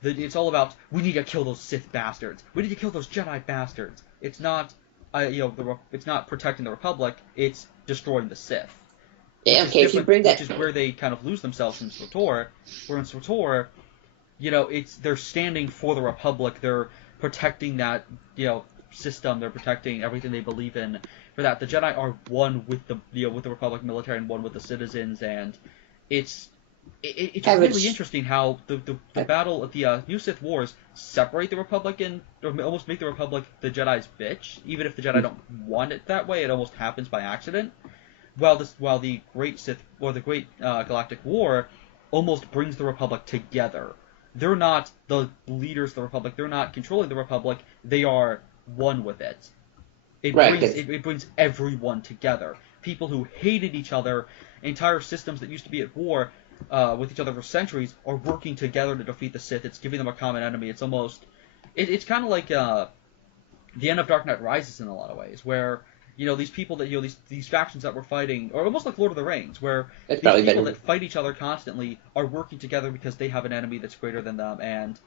we need to kill those Sith bastards. We need to kill those Jedi bastards. It's not, it's not protecting the Republic. It's destroying the Sith. Yeah, okay, if you bring that... Which is where they kind of lose themselves in SWTOR. Where in SWTOR, they're standing for the Republic. They're protecting that, system. They're protecting everything they believe in. For that, the Jedi are one with the Republic military and one with the citizens, and it's really interesting how the battle of the New Sith Wars separate the Republic or almost make the Republic the Jedi's bitch. Even if the Jedi don't want it that way, it almost happens by accident. While the Great Sith or the Great Galactic War almost brings the Republic together. They're not the leaders of the Republic. They're not controlling the Republic. They are one with it. It brings everyone together. People who hated each other, entire systems that used to be at war with each other for centuries, are working together to defeat the Sith. It's giving them a common enemy. It's almost, it's kind of like the end of Dark Knight Rises in a lot of ways, where these people that these factions that were fighting, or almost like Lord of the Rings, where these people that fight each other constantly are working together because they have an enemy that's greater than them, and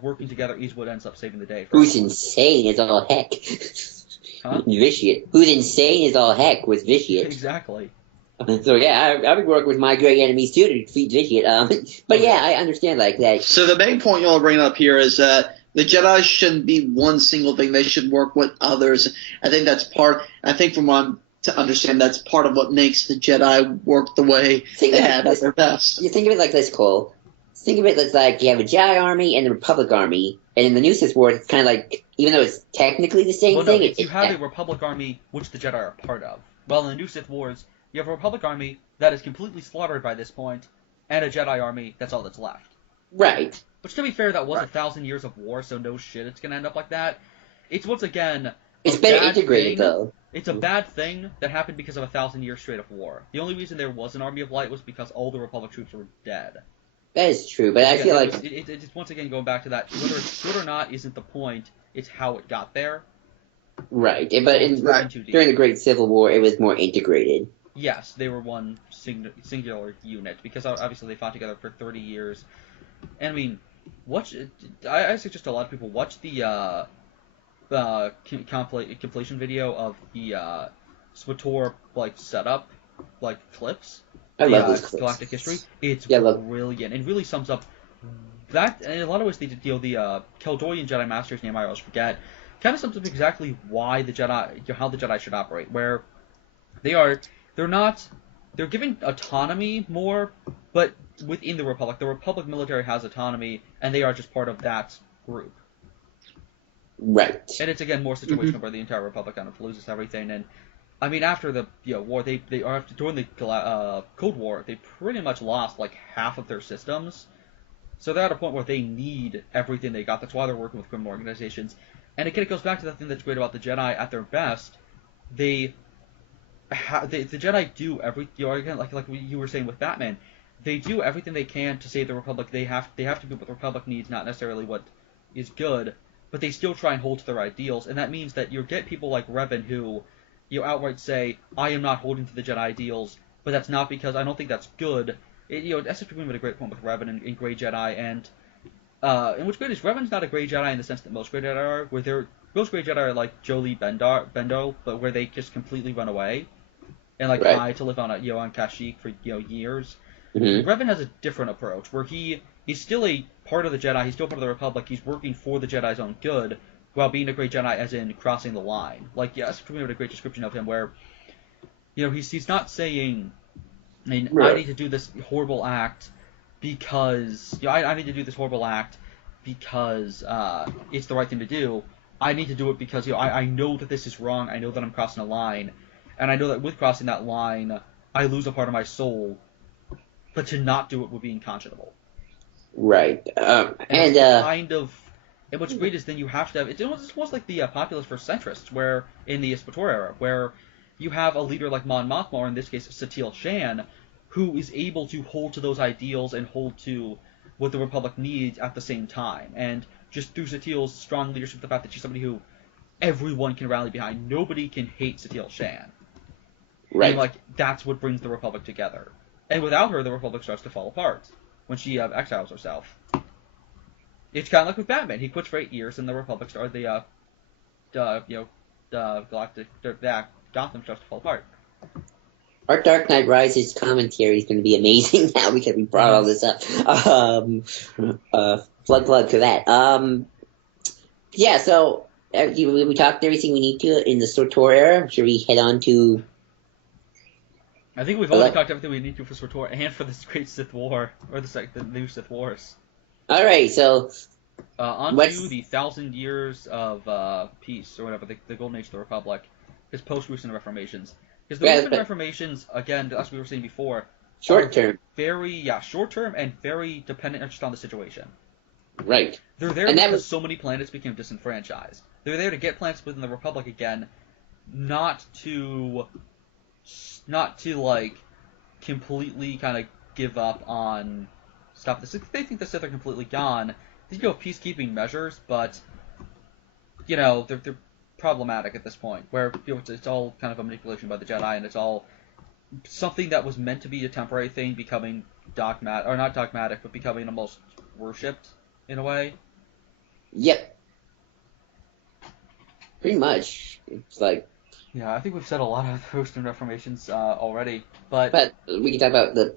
working together is what ends up saving the day. Who's insane is all heck. Huh? Vitiate. Who's insane is all heck was Vitiate. Exactly. So yeah, I would work with my great enemies too to defeat Vitiate. But yeah, I understand like that. So the main point you want to bring up here is that the Jedi shouldn't be one single thing. They should work with others. I think from what I'm to understand, that's part of what makes the Jedi work the way they have at their best. You think of it like this, Cole. Think of it as like you have a Jedi army and a Republic army, and in the New Sith Wars, it's kind of like, even though it's technically the same thing, you have a Republic army which the Jedi are a part of. Well, in the New Sith Wars, you have a Republic army that is completely slaughtered by this point, and a Jedi army that's all that's left. Right. Which, to be fair, that was 1,000 years of war, so no shit it's going to end up like that. It's, once again, it's better integrated, though. It's a bad thing that happened because of 1,000 years straight of war. The only reason there was an Army of Light was because all the Republic troops were dead. That is true, but I feel like... It's once again going back to that, whether it's good or not isn't the point, it's how it got there. Right, but during the Great Civil War, it was more integrated. Yes, they were one singular unit, because obviously they fought together for 30 years. And I mean, I suggest to a lot of people, watch the completion video of the SWTOR setup clips. I love those clips. Galactic history. It's brilliant. It really sums up that. And in a lot of ways, they did the Keldorian Jedi Master's name I always forget. Kind of sums up exactly why the Jedi, how the Jedi should operate. Where they're giving autonomy more, but within the Republic military has autonomy, and they are just part of that group. Right. And it's again more situational where the entire Republic kind of loses everything. And I mean, after the war, during the Cold War, they pretty much lost half of their systems. So they're at a point where they need everything they got. That's why they're working with criminal organizations. And again, it goes back to the thing that's great about the Jedi at their best. The Jedi do everything. Again, like you were saying with Batman, they do everything they can to save the Republic. They have to do what the Republic needs, not necessarily what is good. But they still try and hold to their ideals, and that means that you get people like Revan who outright say, I am not holding to the Jedi ideals, but that's not because I don't think that's good. SFW made a great point with Revan and Grey Jedi, and in which great is Revan's not a Grey Jedi in the sense that most Grey Jedi are, where most Grey Jedi are like Jolee Bendo, but where they just completely run away and like hide to live on on Kashyyyk for years. Mm-hmm. Revan has a different approach, where he's still a part of the Jedi, he's still part of the Republic, he's working for the Jedi's own good, while being a great Jedi as in crossing the line. Like, yes, we had a great description of him where, he's not saying, I need to do this horrible act because, I need to do this horrible act because it's the right thing to do. I need to do it because, I know that this is wrong, I know that I'm crossing a line, and I know that with crossing that line, I lose a part of my soul, but to not do it would be unconscionable. Right. And what's great is then you have to have it's almost like the populist versus centrists, where in the Ispator era, where you have a leader like Mon Mothma, or in this case Satele Shan, who is able to hold to those ideals and hold to what the Republic needs at the same time. And just through Satele's strong leadership, the fact that she's somebody who everyone can rally behind, nobody can hate Satele Shan. Right. And that's what brings the Republic together. And without her, the Republic starts to fall apart when she exiles herself. It's kind of like with Batman. He quits for 8 years, and the Republic starts Galactic, Gotham starts to fall apart. Our Dark Knight Rises commentary is going to be amazing now because we brought all this up. Plug to that. Yeah, so we talked everything we need to in the SWTOR era. Should we head on to... I think we've already talked everything we need to for SWTOR and for this great Sith War, or the new Sith Wars. All right, so on to the 1,000 years of peace, or whatever, the Golden Age of the Republic, is post-recent Reformations. Because the recent Reformations, again, as we were saying before, short-term. Very, short-term and very dependent just on the situation. Right. They're there because so many planets became disenfranchised. They're there to get planets within the Republic again, not to completely kind of give up on stuff. They think the Sith are completely gone. They do have peacekeeping measures, but they're problematic at this point. Where it's all kind of a manipulation by the Jedi, and it's all something that was meant to be a temporary thing becoming dogmatic, or not dogmatic, but becoming almost worshipped in a way. Yep. Pretty much, it's like. Yeah, I think we've said a lot of post and Reformations already, but we can talk about the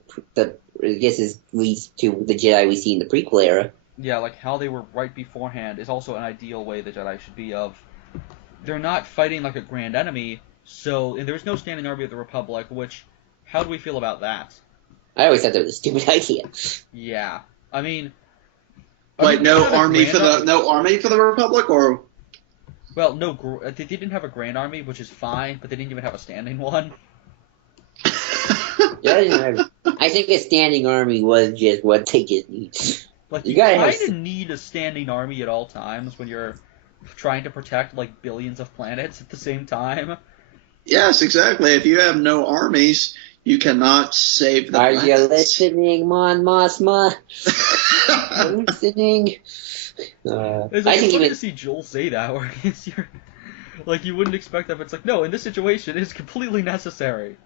I guess is leads to the Jedi we see in the prequel era. Yeah, like how they were right beforehand is also an ideal way the Jedi should be of. They're not fighting like a grand enemy, and there's no standing army of the Republic, which, how do we feel about that? I always thought that was a stupid idea. Yeah, I mean... Like, no army for the Republic, or... Well, no, they didn't have a grand army, which is fine, but they didn't even have a standing one. Yeah, I think a standing army was just what they just need. Like, you kind of need a standing army at all times when you're trying to protect, like, billions of planets at the same time. Yes, exactly. If you have no armies, you cannot save the planets. Are you listening, Mon Mothma? Are you listening? It's funny to see Joel say that, where you wouldn't expect that, but it's like, no, in this situation, it is completely necessary.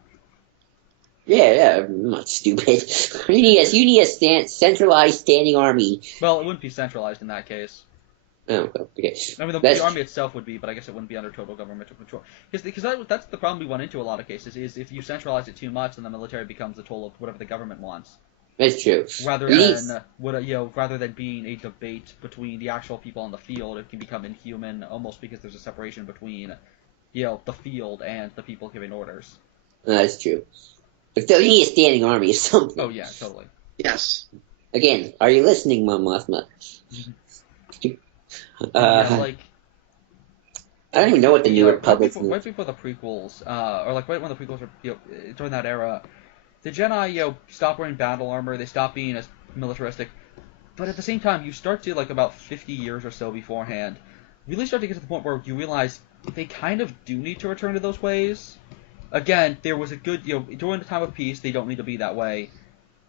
Yeah, I'm not stupid. You need a centralized standing army. Well, it wouldn't be centralized in that case. Oh, okay. I mean, the army itself would be, but I guess it wouldn't be under total governmental control. Because that's the problem we run into a lot of cases, is if you centralize it too much, then the military becomes the tool of whatever the government wants. That's true. Rather than being a debate between the actual people on the field, it can become inhuman, almost because there's a separation between, the field and the people giving orders. That's true. But still, you need a standing army or something. Oh yeah, totally. Yes. Again, are you listening, Mon Mothma? I don't even know what the New Republic is. Right before the prequels, or like right when the prequels were, during that era, the Jedi, stop wearing battle armor, they stop being as militaristic, but at the same time, you start to, like, about 50 years or so beforehand, really start to get to the point where you realize they kind of do need to return to those ways. Again, there was a good, during the time of peace, they don't need to be that way,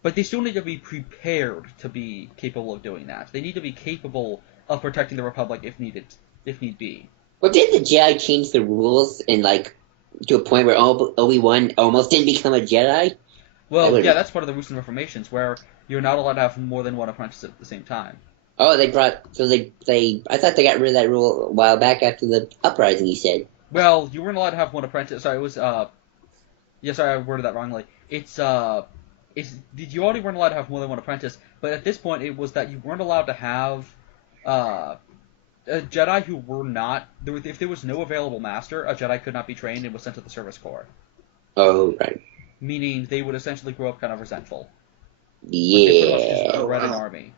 but they still need to be prepared to be capable of doing that. They need to be capable of protecting the Republic if need be. Well, did the Jedi change the rules in, like, to a point where Obi-Wan almost didn't become a Jedi. Well, yeah, that's part of the recent reformations where you're not allowed to have more than one apprentice at the same time. Oh, they I thought they got rid of that rule a while back after the uprising. You said. Well, you weren't allowed to have one apprentice. Sorry, it was yeah, sorry, I worded that wrongly. It's you already weren't allowed to have more than one apprentice, but at this point it was that you weren't allowed to have a Jedi who were not if there was no available master, a Jedi could not be trained and was sent to the service corps. Oh, right. Meaning they would essentially grow up kind of resentful. Yeah. Like they pretty much just bred an army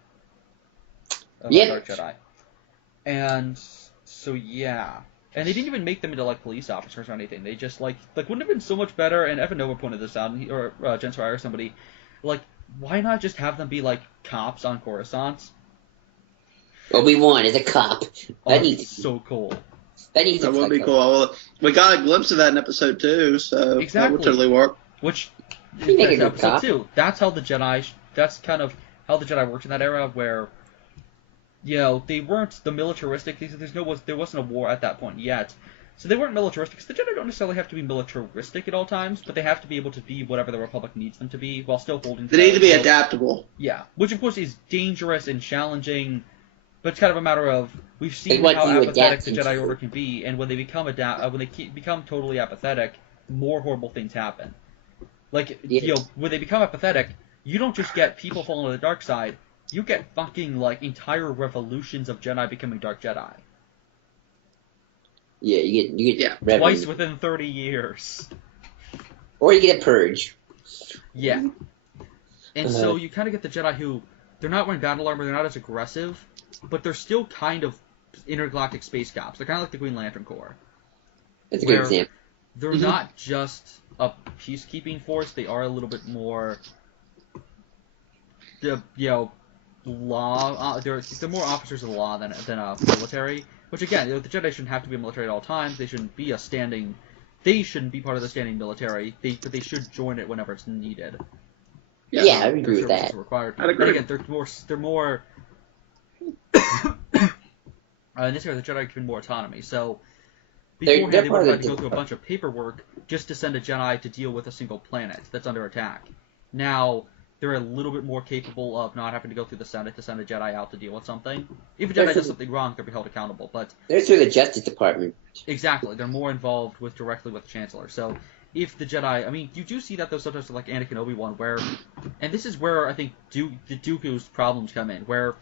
of Dark Jedi. And so yeah. And they didn't even make them into like police officers or anything. They just like wouldn't have been so much better. And Evan Nova pointed this out, or Jen Schreier or somebody, like why not just have them be like cops on Coruscant? Obi-Wan is a cop. So cool. That would be cool. Well, we got a glimpse of that in episode 2, so that would totally work. Which is episode 2. That's how the Jedi. That's kind of how the Jedi worked in that era, where they weren't the militaristic. There wasn't a war at that point yet, so they weren't militaristic. So the Jedi don't necessarily have to be militaristic at all times, but they have to be able to be whatever the Republic needs them to be, while still holding. They need to be adaptable. Yeah, which of course is dangerous and challenging. But it's kind of a matter of we've seen how apathetic the Jedi Order can be, and when they become become totally apathetic, more horrible things happen. Like when they become apathetic, you don't just get people falling to the dark side; you get fucking like entire revolutions of Jedi becoming Dark Jedi. Yeah, you get twice within 30 years. Or you get a purge. Yeah, and so you kind of get the Jedi who they're not wearing battle armor, they're not as aggressive. But they're still kind of intergalactic space cops. They're kind of like the Green Lantern Corps. That's a good example. They're not just a peacekeeping force. They are a little bit more, law. They're more officers of the law than a military. Which again, the Jedi shouldn't have to be military at all times. They shouldn't be They shouldn't be part of the standing military. But they should join it whenever it's needed. Yeah, I agree with that. I'd agree. But again, they're more. In this area, the Jedi are given more autonomy. So beforehand, they would have had to go through a bunch of paperwork just to send a Jedi to deal with a single planet that's under attack. Now they're a little bit more capable of not having to go through the Senate to send a Jedi out to deal with something. If a Jedi does something wrong, they'll be held accountable. But they're through the Justice Department. Exactly, they're more involved directly with the Chancellor. So if the Jedi, you do see that though sometimes like Anakin and Obi-Wan, and this is where I think the Dooku's problems come in, where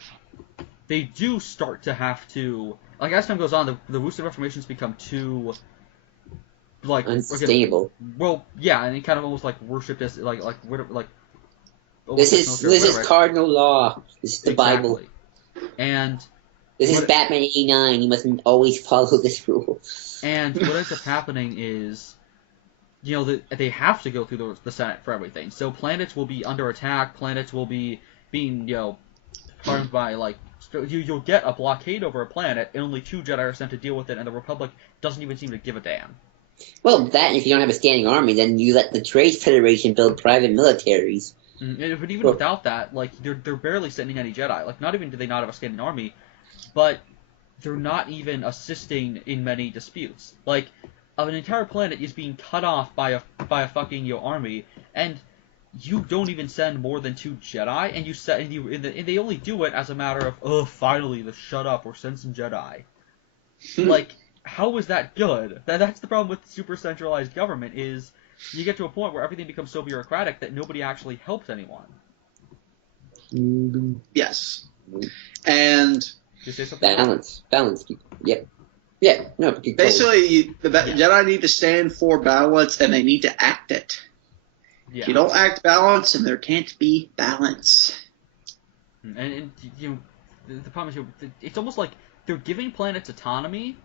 they do start to have to, like as time goes on, the Wooster reformations become too, like unsustainable. Well, yeah, and they kind of almost like worshipped as like. This is cardinal law. This is the Bible. And this is Batman '89. You must always follow this rule. And what ends up happening is, they have to go through the Senate for everything. So planets will be under attack. Planets will be being, harmed by you'll get a blockade over a planet, and only 2 Jedi are sent to deal with it, and the Republic doesn't even seem to give a damn. Well, that, if you don't have a standing army, then you let the Trade Federation build private militaries. But even without that, they're barely sending any Jedi. Not even do they not have a standing army, but they're not even assisting in many disputes. An entire planet is being cut off by a fucking army, and you don't even send more than 2 Jedi, and they only do it as a matter of, finally, shut up or send some Jedi. How is that good? That's the problem with super centralized government, is you get to a point where everything becomes so bureaucratic that nobody actually helps anyone. Yes. And did you say something? Balance. Yep. Yeah. No. Basically, the Jedi need to stand for balance, and they need to act it. Yeah. If you don't act balance, then there can't be balance. And the problem is, it's almost like they're giving planets autonomy,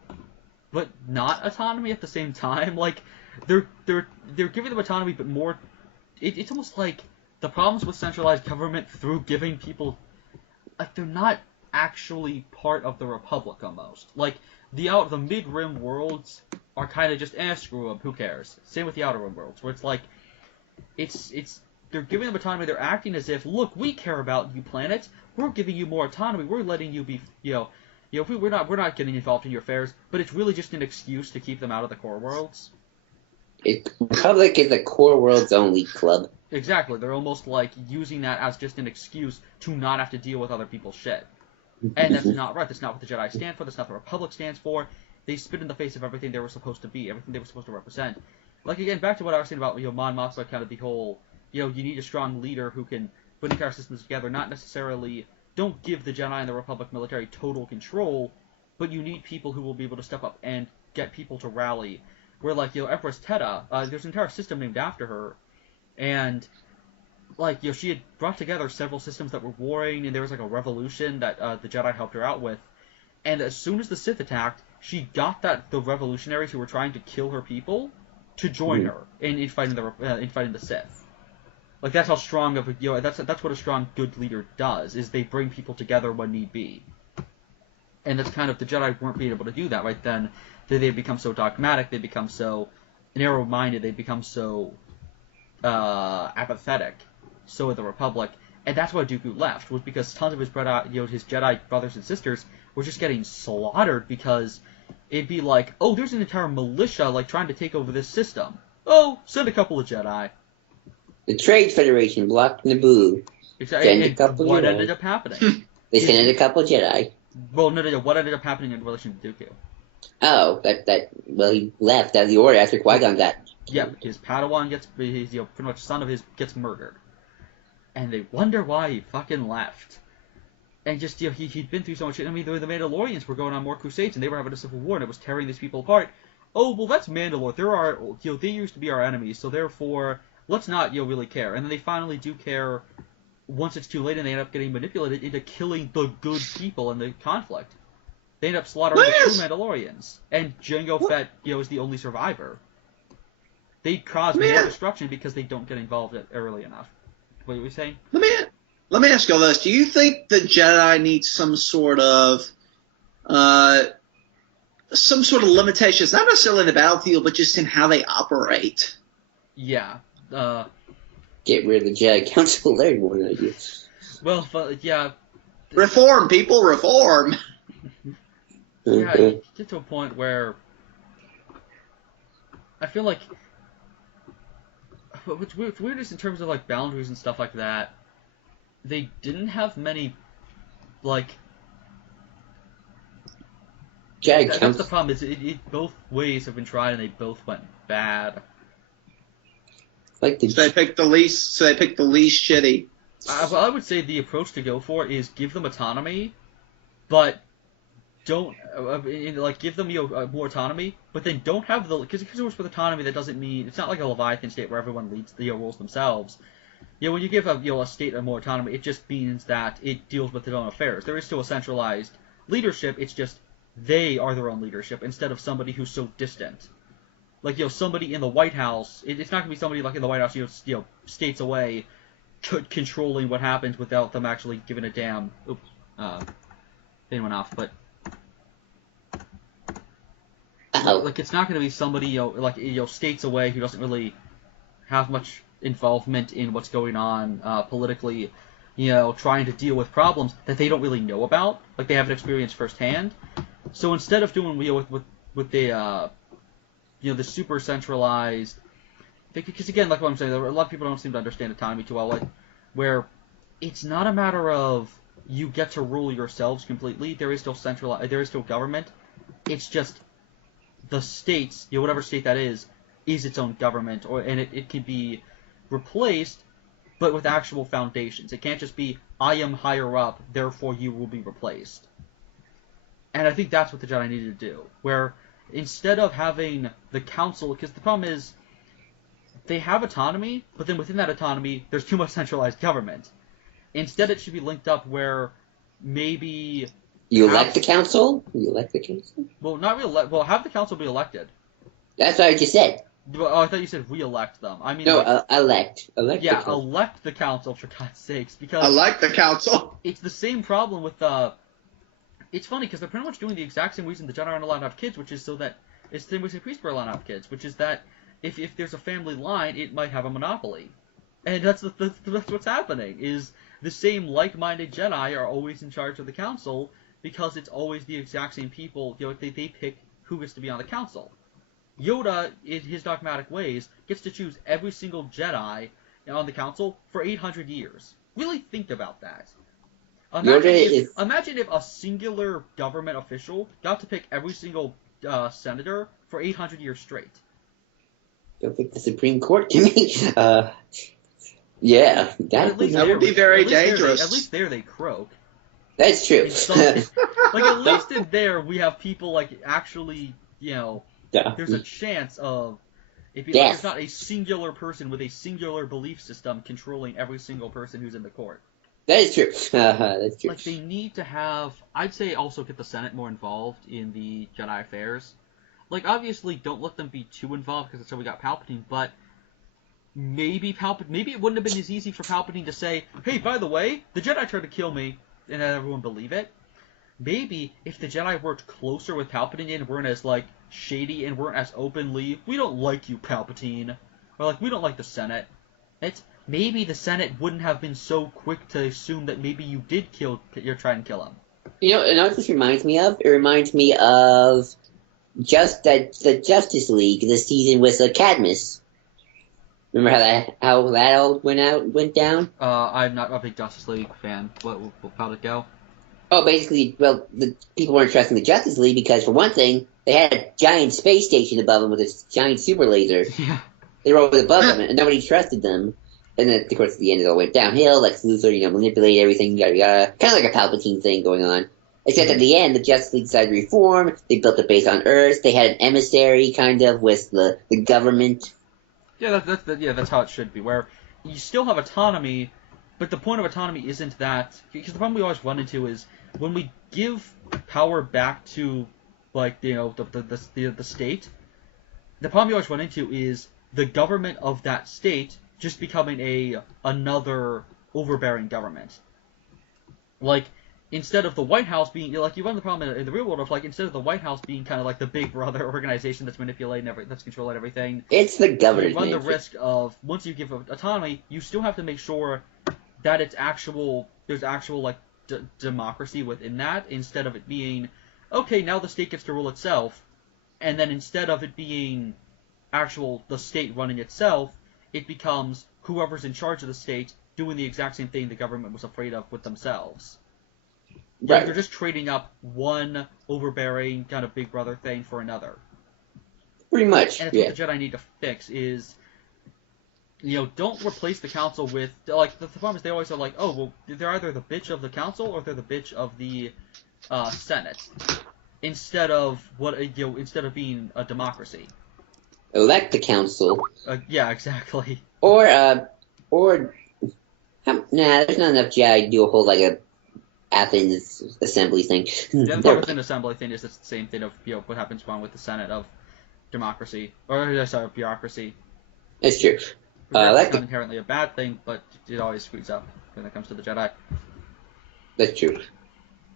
but not autonomy at the same time. They're giving them autonomy, but more. It's almost like the problems with centralized government through giving people, they're not actually part of the Republic almost. The mid-rim worlds are kind of just screw them, who cares? Same with the outer rim worlds, where it's they're giving them autonomy. They're acting as if, look, we care about you, planets. We're giving you more autonomy. We're letting you be, we're not getting involved in your affairs. But it's really just an excuse to keep them out of the core worlds. Republic is a core worlds only club. Exactly. They're almost like using that as just an excuse to not have to deal with other people's shit. And that's not right. That's not what the Jedi stand for. That's not what the Republic stands for. They spit in the face of everything they were supposed to be, everything they were supposed to represent. Like, again, back to what I was saying about, Mon Mothma, kind of the whole, you need a strong leader who can put entire systems together, not necessarily, don't give the Jedi and the Republic military total control, but you need people who will be able to step up and get people to rally. Where, like, Empress Teta, there's an entire system named after her, and, like, she had brought together several systems that were warring, and there was, like, a revolution that the Jedi helped her out with. And as soon as the Sith attacked, she got the revolutionaries who were trying to kill her people to join her in fighting the Sith. Like, that's how strong of a that's what a strong good leader does, is they bring people together when need be. And that's kind of, the Jedi weren't being able to do that right then. They become so dogmatic, they become so narrow-minded, they become so apathetic. So with the Republic, and that's why Dooku left, was because tons of his his Jedi brothers and sisters were just getting slaughtered, because it'd be like, oh, there's an entire militia like trying to take over this system. Oh, send a couple of Jedi. The Trade Federation blocked Naboo. Exactly. And what ended up happening? They sent a couple Jedi. Well, no. What ended up happening in relation to Dooku? Oh, well, he left out of the order after Qui-Gon got. Yeah, his Padawan pretty much son of his gets murdered, and they wonder why he fucking left. And just, he'd been through so much shit. I mean, the Mandalorians were going on more crusades, and they were having a civil war, and it was tearing these people apart. Oh, well, that's Mandalore. They used to be our enemies, so therefore, let's not, really care. And then they finally do care once it's too late, and they end up getting manipulated into killing the good people in the conflict. They end up slaughtering the true Mandalorians, and Jango Fett, is the only survivor. They cause more destruction because they don't get involved early enough. What were you saying? Let me ask you this: do you think the Jedi need some sort of limitations, not necessarily in the battlefield, but just in how they operate? Yeah. Get rid of the Jedi Council. There's one idea. Well, but yeah. Reform, people, reform. Yeah, you get to a point where I feel like what's weird is in terms of like boundaries and stuff like that, they didn't have many like. That's the problem. Is both ways have been tried and they both went bad. So they picked the least shitty. Well, I would say the approach to go for is give them autonomy, but don't give them more autonomy, but then don't have because it works with autonomy. That doesn't mean it's not like a Leviathan state where everyone leads the rules themselves. When you give a state more autonomy, it just means that it deals with its own affairs. There is still a centralized leadership. It's just they are their own leadership instead of somebody who's so distant. Like somebody in the White House. It's not gonna be somebody like in the White House, states away, controlling what happens without them actually giving a damn. Oops, they went off, but. Like it's not going to be somebody states away who doesn't really have much involvement in what's going on politically, trying to deal with problems that they don't really know about, like they haven't experienced firsthand. So instead of doing with the the super centralized, because again, like what I'm saying, a lot of people don't seem to understand autonomy too well. Like where it's not a matter of you get to rule yourselves completely. There is still there is still government. It's just the states, whatever state that is its own government, and it can be replaced, but with actual foundations. It can't just be, I am higher up, therefore you will be replaced. And I think that's what the Jedi needed to do, where instead of having the council, because the problem is, they have autonomy, but then within that autonomy, there's too much centralized government. Instead, it should be linked up where maybe... You elect the council? Well, not re-elect. Well, have the council be elected. That's what I just said. Oh, I thought you said re-elect them. I mean, no, elect. Yeah, elect the council for God's sakes, because elect the council. It's the same problem with the. It's funny because they're pretty much doing the exact same reason the Jedi aren't allowed to have kids, which is so that it's the same reason priests were allowed to have kids, which is that if there's a family line, it might have a monopoly, and that's what's happening. Is the same like-minded Jedi are always in charge of the council. Because it's always the exact same people, they pick who gets to be on the council. Yoda, in his dogmatic ways, gets to choose every single Jedi on the council for 800 years. Really think about that. Imagine if a singular government official got to pick every single senator for 800 years straight. Don't pick the Supreme Court to me. Yeah, that would be very dangerous. At least there they croak. That's true. Like, at least in there, we have people, like, actually, there's a chance of, if you, like, it's not a singular person with a singular belief system controlling every single person who's in the court. That is true. That's true. Like, they need to have, I'd say also get the Senate more involved in the Jedi affairs. Like, obviously, don't let them be too involved, because that's how we got Palpatine, but maybe it wouldn't have been as easy for Palpatine to say, hey, by the way, the Jedi tried to kill me, and have everyone believe it. Maybe if the Jedi worked closer with Palpatine and weren't as, like, shady and weren't as openly, we don't like you, Palpatine, or, like, we don't like the Senate, maybe the Senate wouldn't have been so quick to assume that maybe you're trying to kill him. You know what this reminds me of? It reminds me of the Justice League, the season with Cadmus. Remember how that all went down? I'm not a big Justice League fan. How'd it go? Oh, basically, well, the people weren't trusting the Justice League because, for one thing, they had a giant space station above them with a giant super laser. Yeah. They were always above them, and nobody trusted them. And then, of course, at the end, it all went downhill. Lex Luthor, manipulated everything, yada yada. Kind of like a Palpatine thing going on. Except at the end, the Justice League decided to reform. They built a base on Earth. They had an emissary, kind of, with the government. Yeah, that's how it should be. Where you still have autonomy, but the point of autonomy isn't that, because the problem we always run into is when we give power back to, like, the state. The problem you always run into is the government of that state just becoming another overbearing government. Like, instead of the White House being, like, you run the problem in the real world of, like, instead of the White House being kind of like the big brother organization that's manipulating that's controlling everything. It's the government. You run the risk of, once you give autonomy, you still have to make sure that there's actual, like, democracy within that, instead of it being, okay, now the state gets to rule itself, and then instead of it being the state running itself, it becomes whoever's in charge of the state doing the exact same thing the government was afraid of with themselves. Right. They're just trading up one overbearing kind of big brother thing for another. Pretty much. And it's what the Jedi need to fix is, don't replace the council with, like, the problem is they always are like, oh, well, they're either the bitch of the council or they're the bitch of the Senate, insteed of being a democracy. Elect the council. Yeah, exactly. Or there's not enough Jedi to do a whole, like, a Athens assembly thing. Yeah, the Athens assembly thing is the same thing of, what happens wrong with the Senate of democracy, or, sorry, bureaucracy. It's true. It's not inherently a bad thing, but it always screws up when it comes to the Jedi. That's true.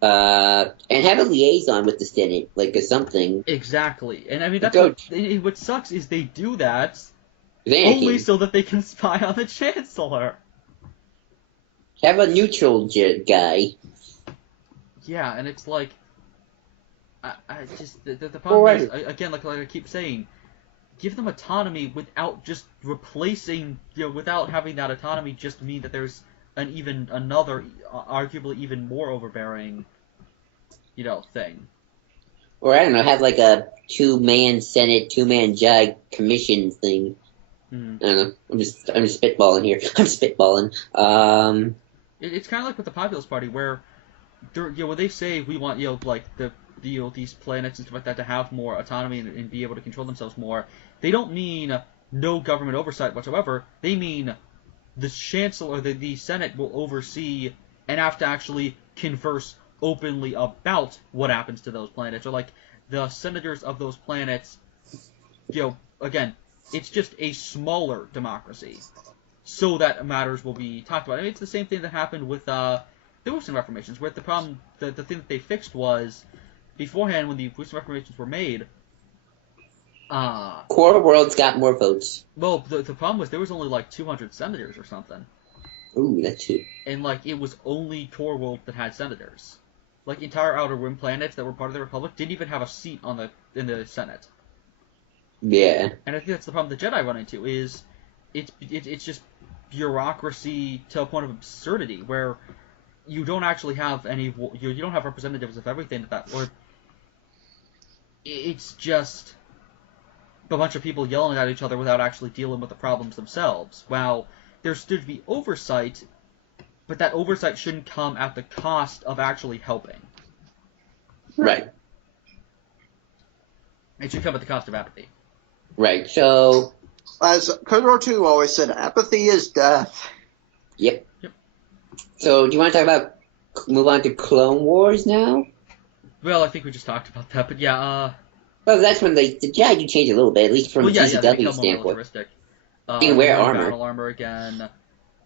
And have a liaison with the Senate, like something. Exactly. And I mean, that's what sucks is they do that only so that they can spy on the Chancellor. Have a neutral guy. Yeah, and it's like, I just, the problem is, again, like I keep saying, give them autonomy without just replacing, without having that autonomy just mean that there's another, arguably even more overbearing, thing. Or, I don't know, have like a 2-man Senate, 2-man Jedi commission thing. Mm-hmm. I don't know. I'm just spitballing here. I'm spitballing. It's kind of like with the Populist Party, where when they say we want, like these planets and stuff like that to have more autonomy and be able to control themselves more, they don't mean no government oversight whatsoever. They mean the Chancellor, the Senate will oversee and have to actually converse openly about what happens to those planets, or like the senators of those planets. Again, it's just a smaller democracy, so that matters will be talked about. I mean, it's the same thing that happened with the Wilson Reformations, where the problem, the thing that they fixed was, beforehand when the Wilson Reformations were made, Core Worlds got more votes. Well, the problem was there was only like 200 senators or something. Ooh, that's it. And like it was only Core World that had senators. Like entire Outer Rim planets that were part of the Republic didn't even have a seat in the Senate. Yeah. And I think that's the problem the Jedi run into is it's just bureaucracy to a point of absurdity where you don't actually have you don't have representatives of everything or it's just a bunch of people yelling at each other without actually dealing with the problems themselves. While there should be oversight, but that oversight shouldn't come at the cost of actually helping. Right. It should come at the cost of apathy. Right. So, As Kodor 2 always said, apathy is death. yep. So, do you want to talk about move on to Clone Wars now? Well, I think we just talked about that, but yeah. Well, that's when the Jedi do change a little bit, at least from a they TCW become more standpoint. militaristic. You can wear they armor. battle armor again.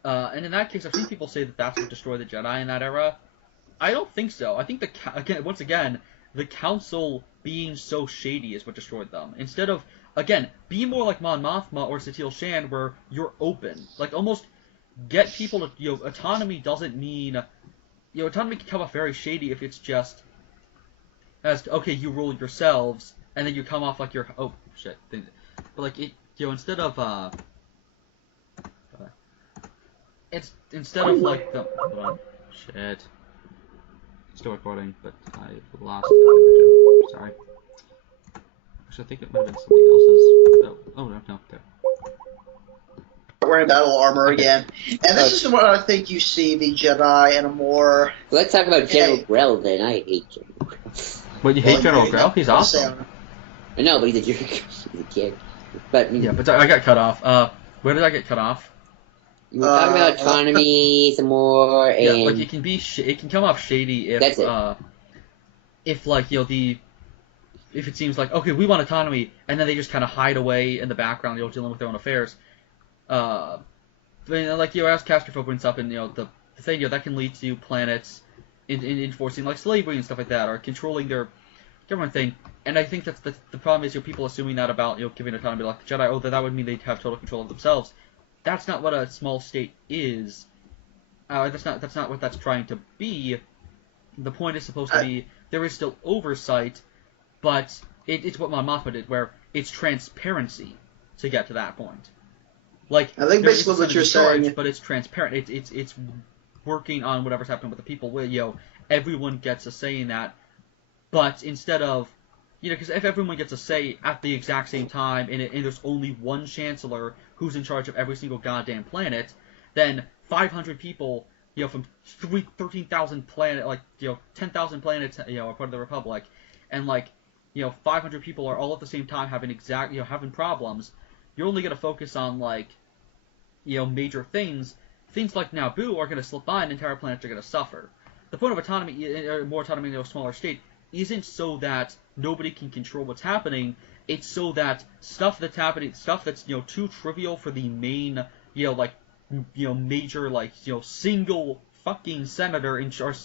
And in that case, I've seen people say that that's what destroyed the Jedi in that era. I don't think so. I think once again, the Council being so shady is what destroyed them. Instead of, again, be more like Mon Mothma or Satil Shan, where you're open. Like, almost get people to, autonomy doesn't mean, autonomy can come off very shady if it's just, as, okay, you rule yourselves, and then you come off like you're, oh, shit. But, like, instead of, it's, instead of, like, hold on, shit. Still recording, but I lost the connection. Sorry. Actually, I think it might have been somebody else's. Oh no, there. Wearing battle armor again. And this is what I think you see the Jedi in a more... Let's talk about General Grell then. I hate General Grell. What, you hate General Grell? He's awesome. I know, but he's a jerk. He's a kid. But, yeah, but I got cut off. Where did I get cut off? You were talking about autonomy some more, and... Yeah, like, it can come off shady if, That's it. If, like, if it seems like, okay, we want autonomy, and then they just kind of hide away in the background, dealing with their own affairs. Like, as Castrophobe brings up, and, the thing, that can lead to planets enforcing, like, slavery and stuff like that, or controlling their government thing. And I think that's the problem is, people assuming that about, giving autonomy like the Jedi, oh, that would mean they'd have total control of themselves. That's not what a small state is. That's not what that's trying to be. The point is supposed to be there is still oversight, but it's what Mon Mothma did, where it's transparency to get to that point. Like, I think basically what you're saying, but it's transparent. It's working on whatever's happening with the people. Where everyone gets a say in that, but instead of because if everyone gets a say at the exact same time, and there's only one chancellor who's in charge of every single goddamn planet, then 500 people, from 13,000 planet, 10,000 planets, are part of the Republic, and 500 people are all at the same time having having problems. You're only gonna focus on major things. Things like Naboo are gonna slip by, and entire planets are gonna suffer. The point of autonomy, or more autonomy in a smaller state, isn't so that nobody can control what's happening. It's so that stuff that's happening, stuff that's too trivial for the main major single fucking senator in charge,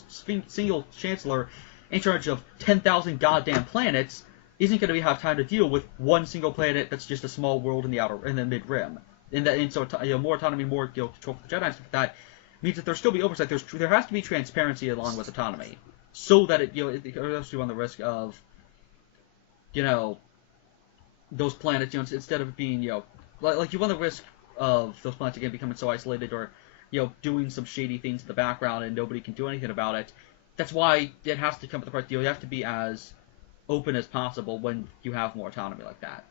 single chancellor in charge of 10,000 goddamn planets, isn't going to have time to deal with one single planet that's just a small world in the mid rim. And so more autonomy, more control for the Jedi and stuff like that means that there still be oversight. There has to be transparency along with autonomy, so that it has to run the risk of those planets instead of being you run the risk of those planets again becoming so isolated or doing some shady things in the background and nobody can do anything about it. That's why it has to come to the part you have to be as open as possible when you have more autonomy like that.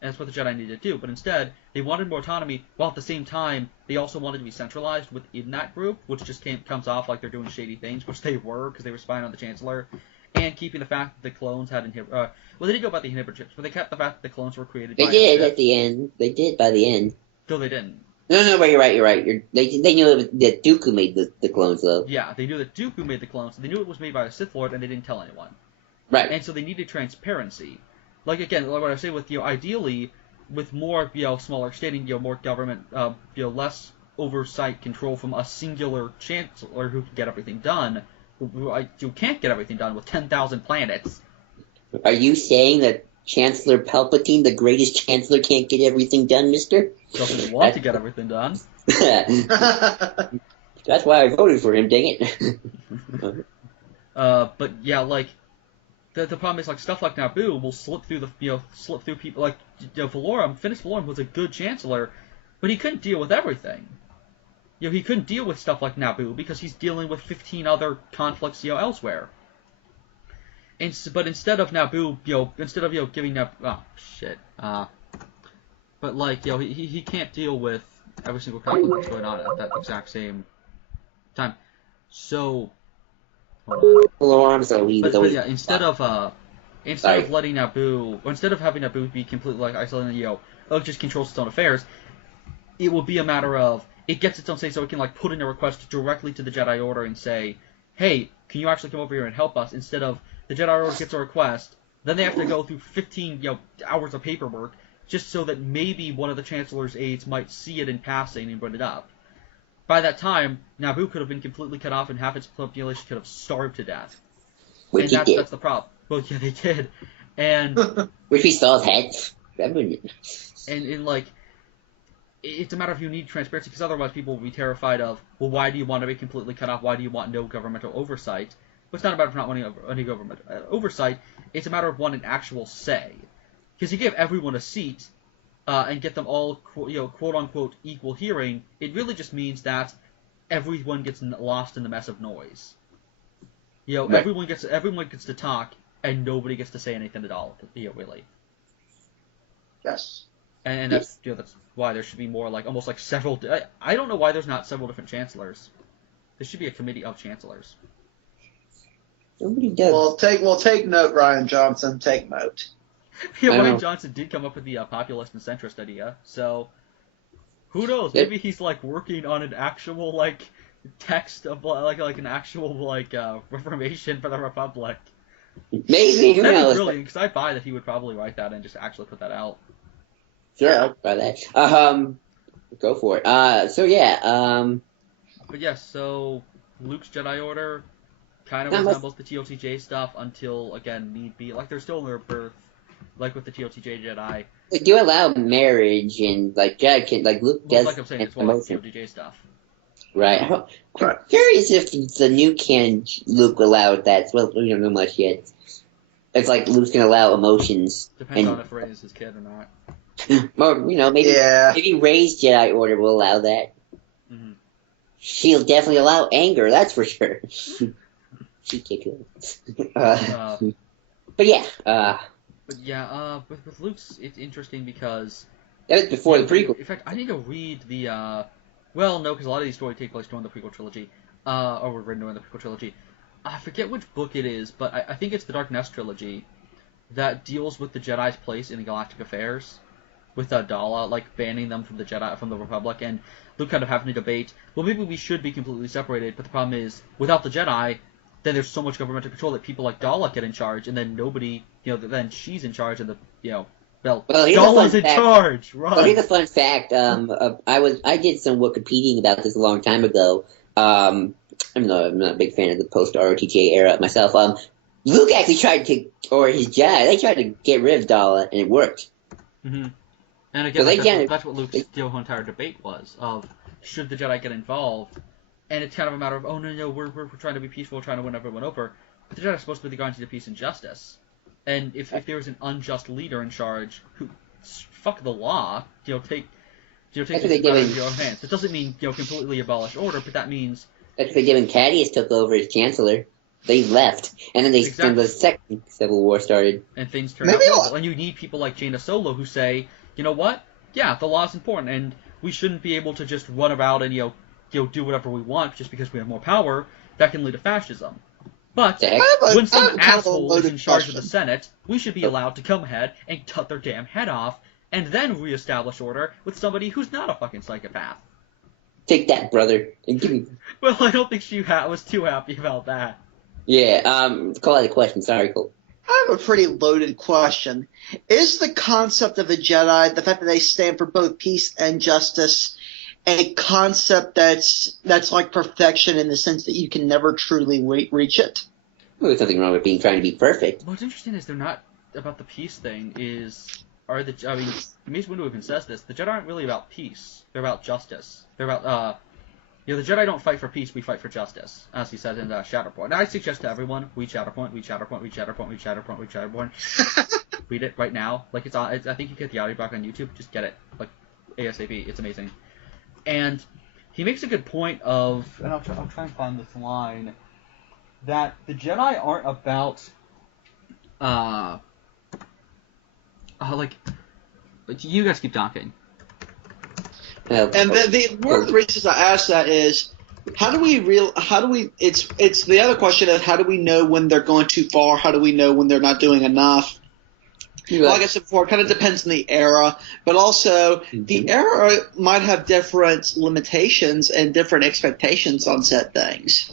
And that's what the Jedi needed to do. But instead, they wanted more autonomy, while at the same time, they also wanted to be centralized within that group, which just comes off like they're doing shady things, which they were, because they were spying on the Chancellor, and keeping the fact that the clones had well, they didn't go about the inhibitor chips, but they kept the fact that the clones were created by They did at the end. They did by the end. No, they didn't. No, but you're right. They knew that Dooku made the clones, though. Yeah, they knew that Dooku made the clones, and they knew it was made by a Sith Lord, and they didn't tell anyone. Right. And so they needed transparency. Again, what I say with ideally, with more smaller stating, more government, less oversight control from a singular chancellor who can get everything done. You can't get everything done with 10,000 planets. Are you saying that Chancellor Palpatine, the greatest chancellor, can't get everything done, mister? Doesn't want to get everything done. That's why I voted for him, dang it. But yeah, the problem is, like, stuff like Naboo will slip through people, like, Valorum. Finis Valorum was a good Chancellor, but he couldn't deal with everything. He couldn't deal with stuff like Naboo because he's dealing with 15 other conflicts, elsewhere. But instead of Naboo, giving Naboo, oh shit, but like, he can't deal with every single conflict that's going on at that exact same time. So, hold on. Alarms are But yeah, instead of letting Naboo, or instead of having Naboo be completely like isolated, it just controls its own affairs, it will be a matter of it gets its own say, so it can like put in a request directly to the Jedi Order and say, hey, can you actually come over here and help us? Instead of the Jedi Order gets a request, then they have to go through 15 hours of paperwork just so that maybe one of the Chancellor's aides might see it in passing and bring it up. By that time, Naboo could have been completely cut off and half its population could have starved to death. Which and that's the problem. Well, yeah, they did. And which we saw head. And like, it's a matter of you need transparency, because otherwise people will be terrified of, well, why do you want to be completely cut off? Why do you want no governmental oversight? But it's not about not wanting any government oversight. It's a matter of wanting actual say. Because you give everyone a seat and get them all, quote unquote, equal hearing, it really just means that everyone gets lost in the mess of noise. Right. Everyone gets to talk, and nobody gets to say anything at all. Really. Yes. And that's that's why there should be more almost like several. I don't know why there's not several different chancellors. There should be a committee of chancellors. Nobody does. Well, take note, Ryan Johnson. Take note. Yeah, Ryan Johnson did come up with the populist and centrist idea. So who knows? Maybe he's working on an actual text of an actual reformation for the Republic. Maybe who That'd knows? Be brilliant, because I buy that he would probably write that and just actually put that out. Sure, I'll try that. Go for it. So yeah. But yeah, so Luke's Jedi Order kind of resembles the TOTJ stuff until again need be. They're still in their birth, like with the TOTJ Jedi. They do allow marriage and Jedi can Luke does. Like I'm saying, it's more like TOTJ stuff. Right. I'm curious if the new canon Luke allowed that. Well, we don't know much yet. It's like Luke's gonna allow emotions. Depends on if Rey is his kid or not. Well, maybe Rey's Jedi Order will allow that. Mm-hmm. She'll definitely allow anger, that's for sure. She kicked it. But yeah. With Luke's, it's interesting because that was before the prequel. In fact, I need to read the. Well, no, because a lot of these stories take place during the prequel trilogy, or were written during the prequel trilogy. I forget which book it is, but I think it's the Dark Nest trilogy that deals with the Jedi's place in the galactic affairs, with Dala banning them from the Republic, and Luke kind of having to debate. Well, maybe we should be completely separated, but the problem is without the Jedi, then there's so much governmental control that people like Dala get in charge, and then nobody, then she's in charge, and Dala's in charge. Right. Well, here's a fun fact. I did some Wikipediaing about this a long time ago. I'm not a big fan of the post-ROTJ era myself. Luke actually or his Jedi, they tried to get rid of Dala, and it worked. Mm-hmm. And again, that's what Luke's whole entire debate was, of should the Jedi get involved, and it's kind of a matter of, oh no, we're trying to be peaceful, we're trying to win everyone over, but the Jedi are supposed to be the guardians of peace and justice, and if there was an unjust leader in charge who, fuck the law, take things in your own hands. That doesn't mean, completely abolish order, but that means... That's what when Cadius took over as Chancellor. They left, and then the second Civil War started. And things turned out horrible. And you need people like Jaina Solo who say, you know what? Yeah, the law's important, and we shouldn't be able to just run about and do whatever we want just because we have more power. That can lead to fascism. But when some asshole is in charge of the Senate, we should be allowed to come ahead and cut their damn head off, and then reestablish order with somebody who's not a fucking psychopath. Take that, brother, and give me. Well, I don't think she was too happy about that. Yeah, call out a question. Sorry, Cole. I have a pretty loaded question. Is the concept of a Jedi, the fact that they stand for both peace and justice, a concept that's like perfection in the sense that you can never truly reach it? Well, there's nothing wrong with trying to be perfect. What's interesting is they're not about the peace thing. Mace Windu even says this. The Jedi aren't really about peace. They're about justice. They're about the Jedi don't fight for peace, we fight for justice, as he said in Shatterpoint. And I suggest to everyone, read Shatterpoint, read Shatterpoint, read Shatterpoint, read Shatterpoint, read Shatterpoint. Read it right now. Like, it's on. I think you get the audiobook on YouTube. Just get it, like, ASAP. It's amazing. And he makes a good point of, and I'll try and find this line, that the Jedi aren't about, like, you guys keep talking. And one of the reasons I asked that is, it's the other question is, how do we know when they're going too far? How do we know when they're not doing enough? Right. Like I said before, it kind of depends on the era, but also the era might have different limitations and different expectations on said things.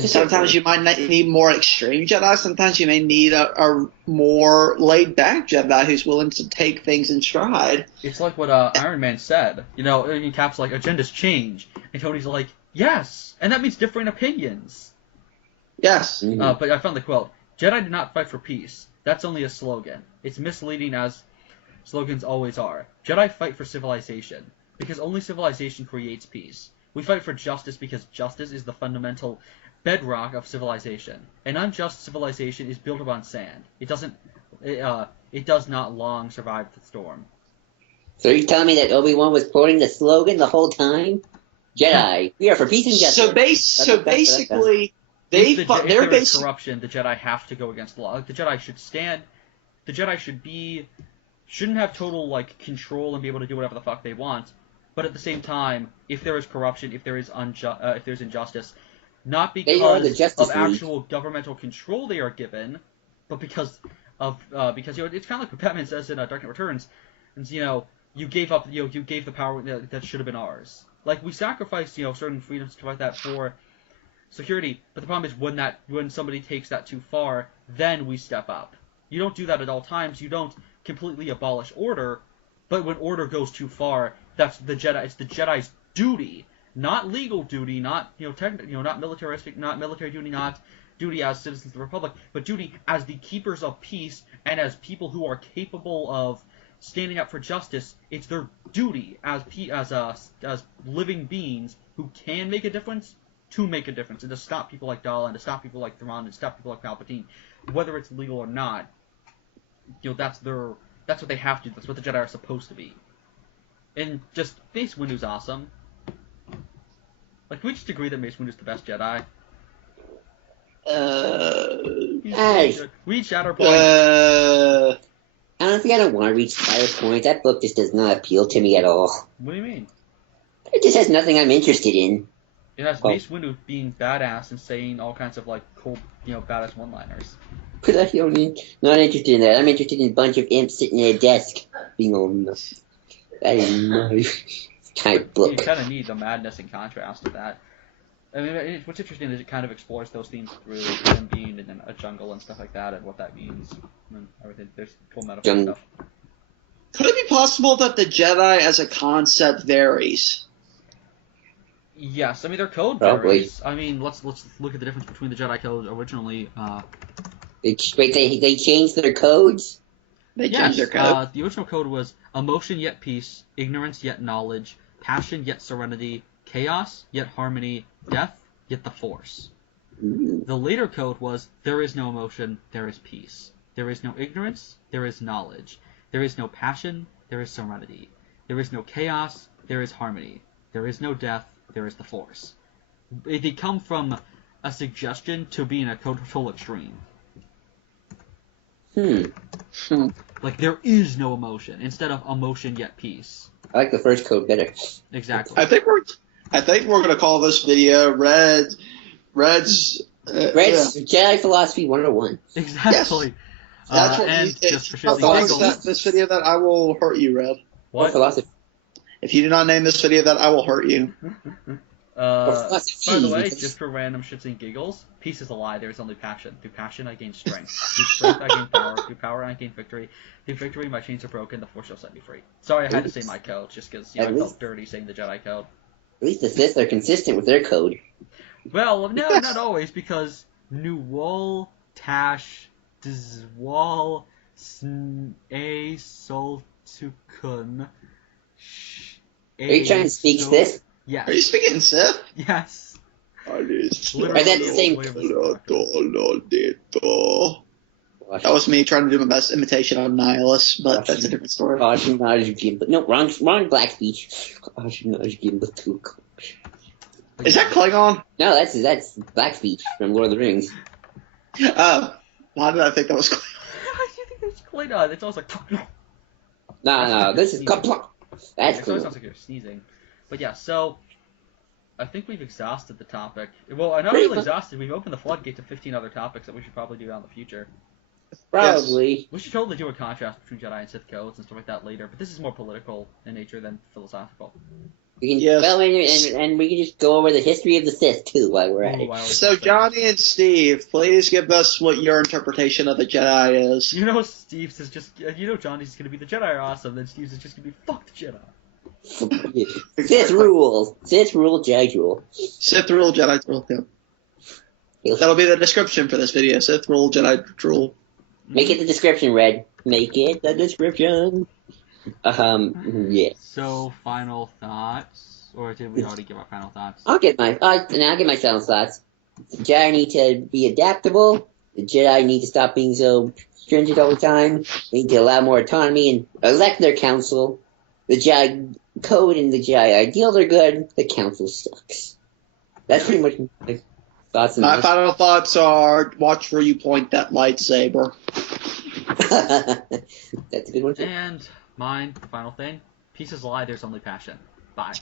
Sometimes you might need more extreme Jedi. Sometimes you may need a more laid-back Jedi who's willing to take things in stride. It's like what Iron Man said. In Cap's like, agendas change. And Tony's like, yes! And that means differing opinions. Yes. But I found the quote. Jedi do not fight for peace. That's only a slogan. It's misleading as slogans always are. Jedi fight for civilization. Because only civilization creates peace. We fight for justice because justice is the fundamental bedrock of civilization. An unjust civilization is built upon sand. It does not long survive the storm. So you're telling me that Obi-Wan was quoting the slogan the whole time? Jedi, we are for peace and justice. So basically, if there is corruption, the Jedi have to go against the law. Like, the Jedi should stand. The Jedi shouldn't have total control and be able to do whatever the fuck they want. But at the same time, if there is corruption, if there's injustice, not because of actual governmental control they are given, but because it's kind of like what Batman says in Dark Knight Returns, and you gave up you gave the power that should have been ours. Like, we sacrifice certain freedoms to fight that for security, but the problem is when somebody takes that too far, then we step up. You don't do that at all times. You don't completely abolish order, but when order goes too far, that's the Jedi. It's the Jedi's duty, not legal duty, not not militaristic, not military duty, not duty as citizens of the Republic, but duty as the keepers of peace and as people who are capable of standing up for justice. It's their duty as living beings who can make a difference to make a difference and to stop people like Dahl and to stop people like Thrawn and to stop people like Palpatine, whether it's legal or not. That's what they have to do. That's what the Jedi are supposed to be. And just Mace Windu's awesome. Like, can we just agree that Mace Windu's the best Jedi? Read Shatterpoint. Honestly, I don't want to read Shatterpoint. That book just does not appeal to me at all. What do you mean? It just has nothing I'm interested in. It has Mace Windu being badass and saying all kinds of cool, badass one-liners. But I'm not interested in that. I'm interested in a bunch of imps sitting at a desk being all nuts. That is my type book. You kind of need the madness in contrast to that. I mean, what's interesting is it kind of explores those themes through them being in a jungle and stuff like that, and what that means, and everything. There's cool metaphor stuff. Could it be possible that the Jedi as a concept varies? Yes, I mean their code Probably. varies. I mean, let's look at the difference between the Jedi code originally. They changed their codes? They changed their code? The original code was emotion yet peace, ignorance yet knowledge, passion yet serenity, chaos yet harmony, death yet the Force. Ooh. The later code was there is no emotion, there is peace. There is no ignorance, there is knowledge. There is no passion, there is serenity. There is no chaos, there is harmony. There is no death, there is the Force. They come from a suggestion to being a total extreme. Like, there is no emotion, instead of emotion yet peace. I like the first code better. Exactly. I think we're going to call this video Red's Jedi Philosophy 101. Exactly. Yes. That's what and you, just for if you name this video that I will hurt you, Red. What? Philosophy. If you do not name this video that, I will hurt you. By the way, just for random shits and giggles, peace is a lie. There is only passion. Through passion, I gain strength. Through strength, I gain power. Through power, I gain victory. Through victory, my chains are broken. The Force shall set me free. Sorry, I had to say my code, just because I felt dirty saying the Jedi code. At least the Sith are consistent with their code. Well, no, not always, because Nuwal Tash Dzwal A Soltukun. Are you trying to speak Sith? Yes. Are you speaking Sith? Yes. Is that the same? That was me trying to do my best imitation of Nihilus, but that's a different story. No, wrong black speech. Is that Klingon? No, that's black speech from Lord of the Rings. Why did I think that was Klingon? Why do you think that's Klingon? It's always like... No, this is That's It cool. sounds like you're sneezing. But yeah, so... I think we've exhausted the topic. Well, not really exhausted. We've opened the floodgate to 15 other topics that we should probably do out in the future. Probably. Yes. We should totally do a contrast between Jedi and Sith codes and stuff like that later, but this is more political in nature than philosophical. We can, well, and we can just go over the history of the Sith too while we're at it. So, Johnny and Steve, please give us what your interpretation of the Jedi is. You know, Steve's is just... You know Johnny's going to be the Jedi are awesome, then Steve's is just going to be fuck the Jedi. Sith rule. Sith rule, Jedi rule. Sith rule, Jedi rule, yeah. That'll be the description for this video. Sith rule, Jedi rule. Make it the description, Red. Make it the description. Yeah. So, final thoughts? Or did we already give our final thoughts? I'll get my final thoughts. The Jedi need to be adaptable. The Jedi need to stop being so stringent all the time. They need to allow more autonomy and elect their council. The Jedi code and the Jedi ideals are good. The council sucks. That's pretty much my thoughts. My final thoughts are: watch where you point that lightsaber. That's a good one too. And mine, the final thing: pieces lie. There's only passion. Bye.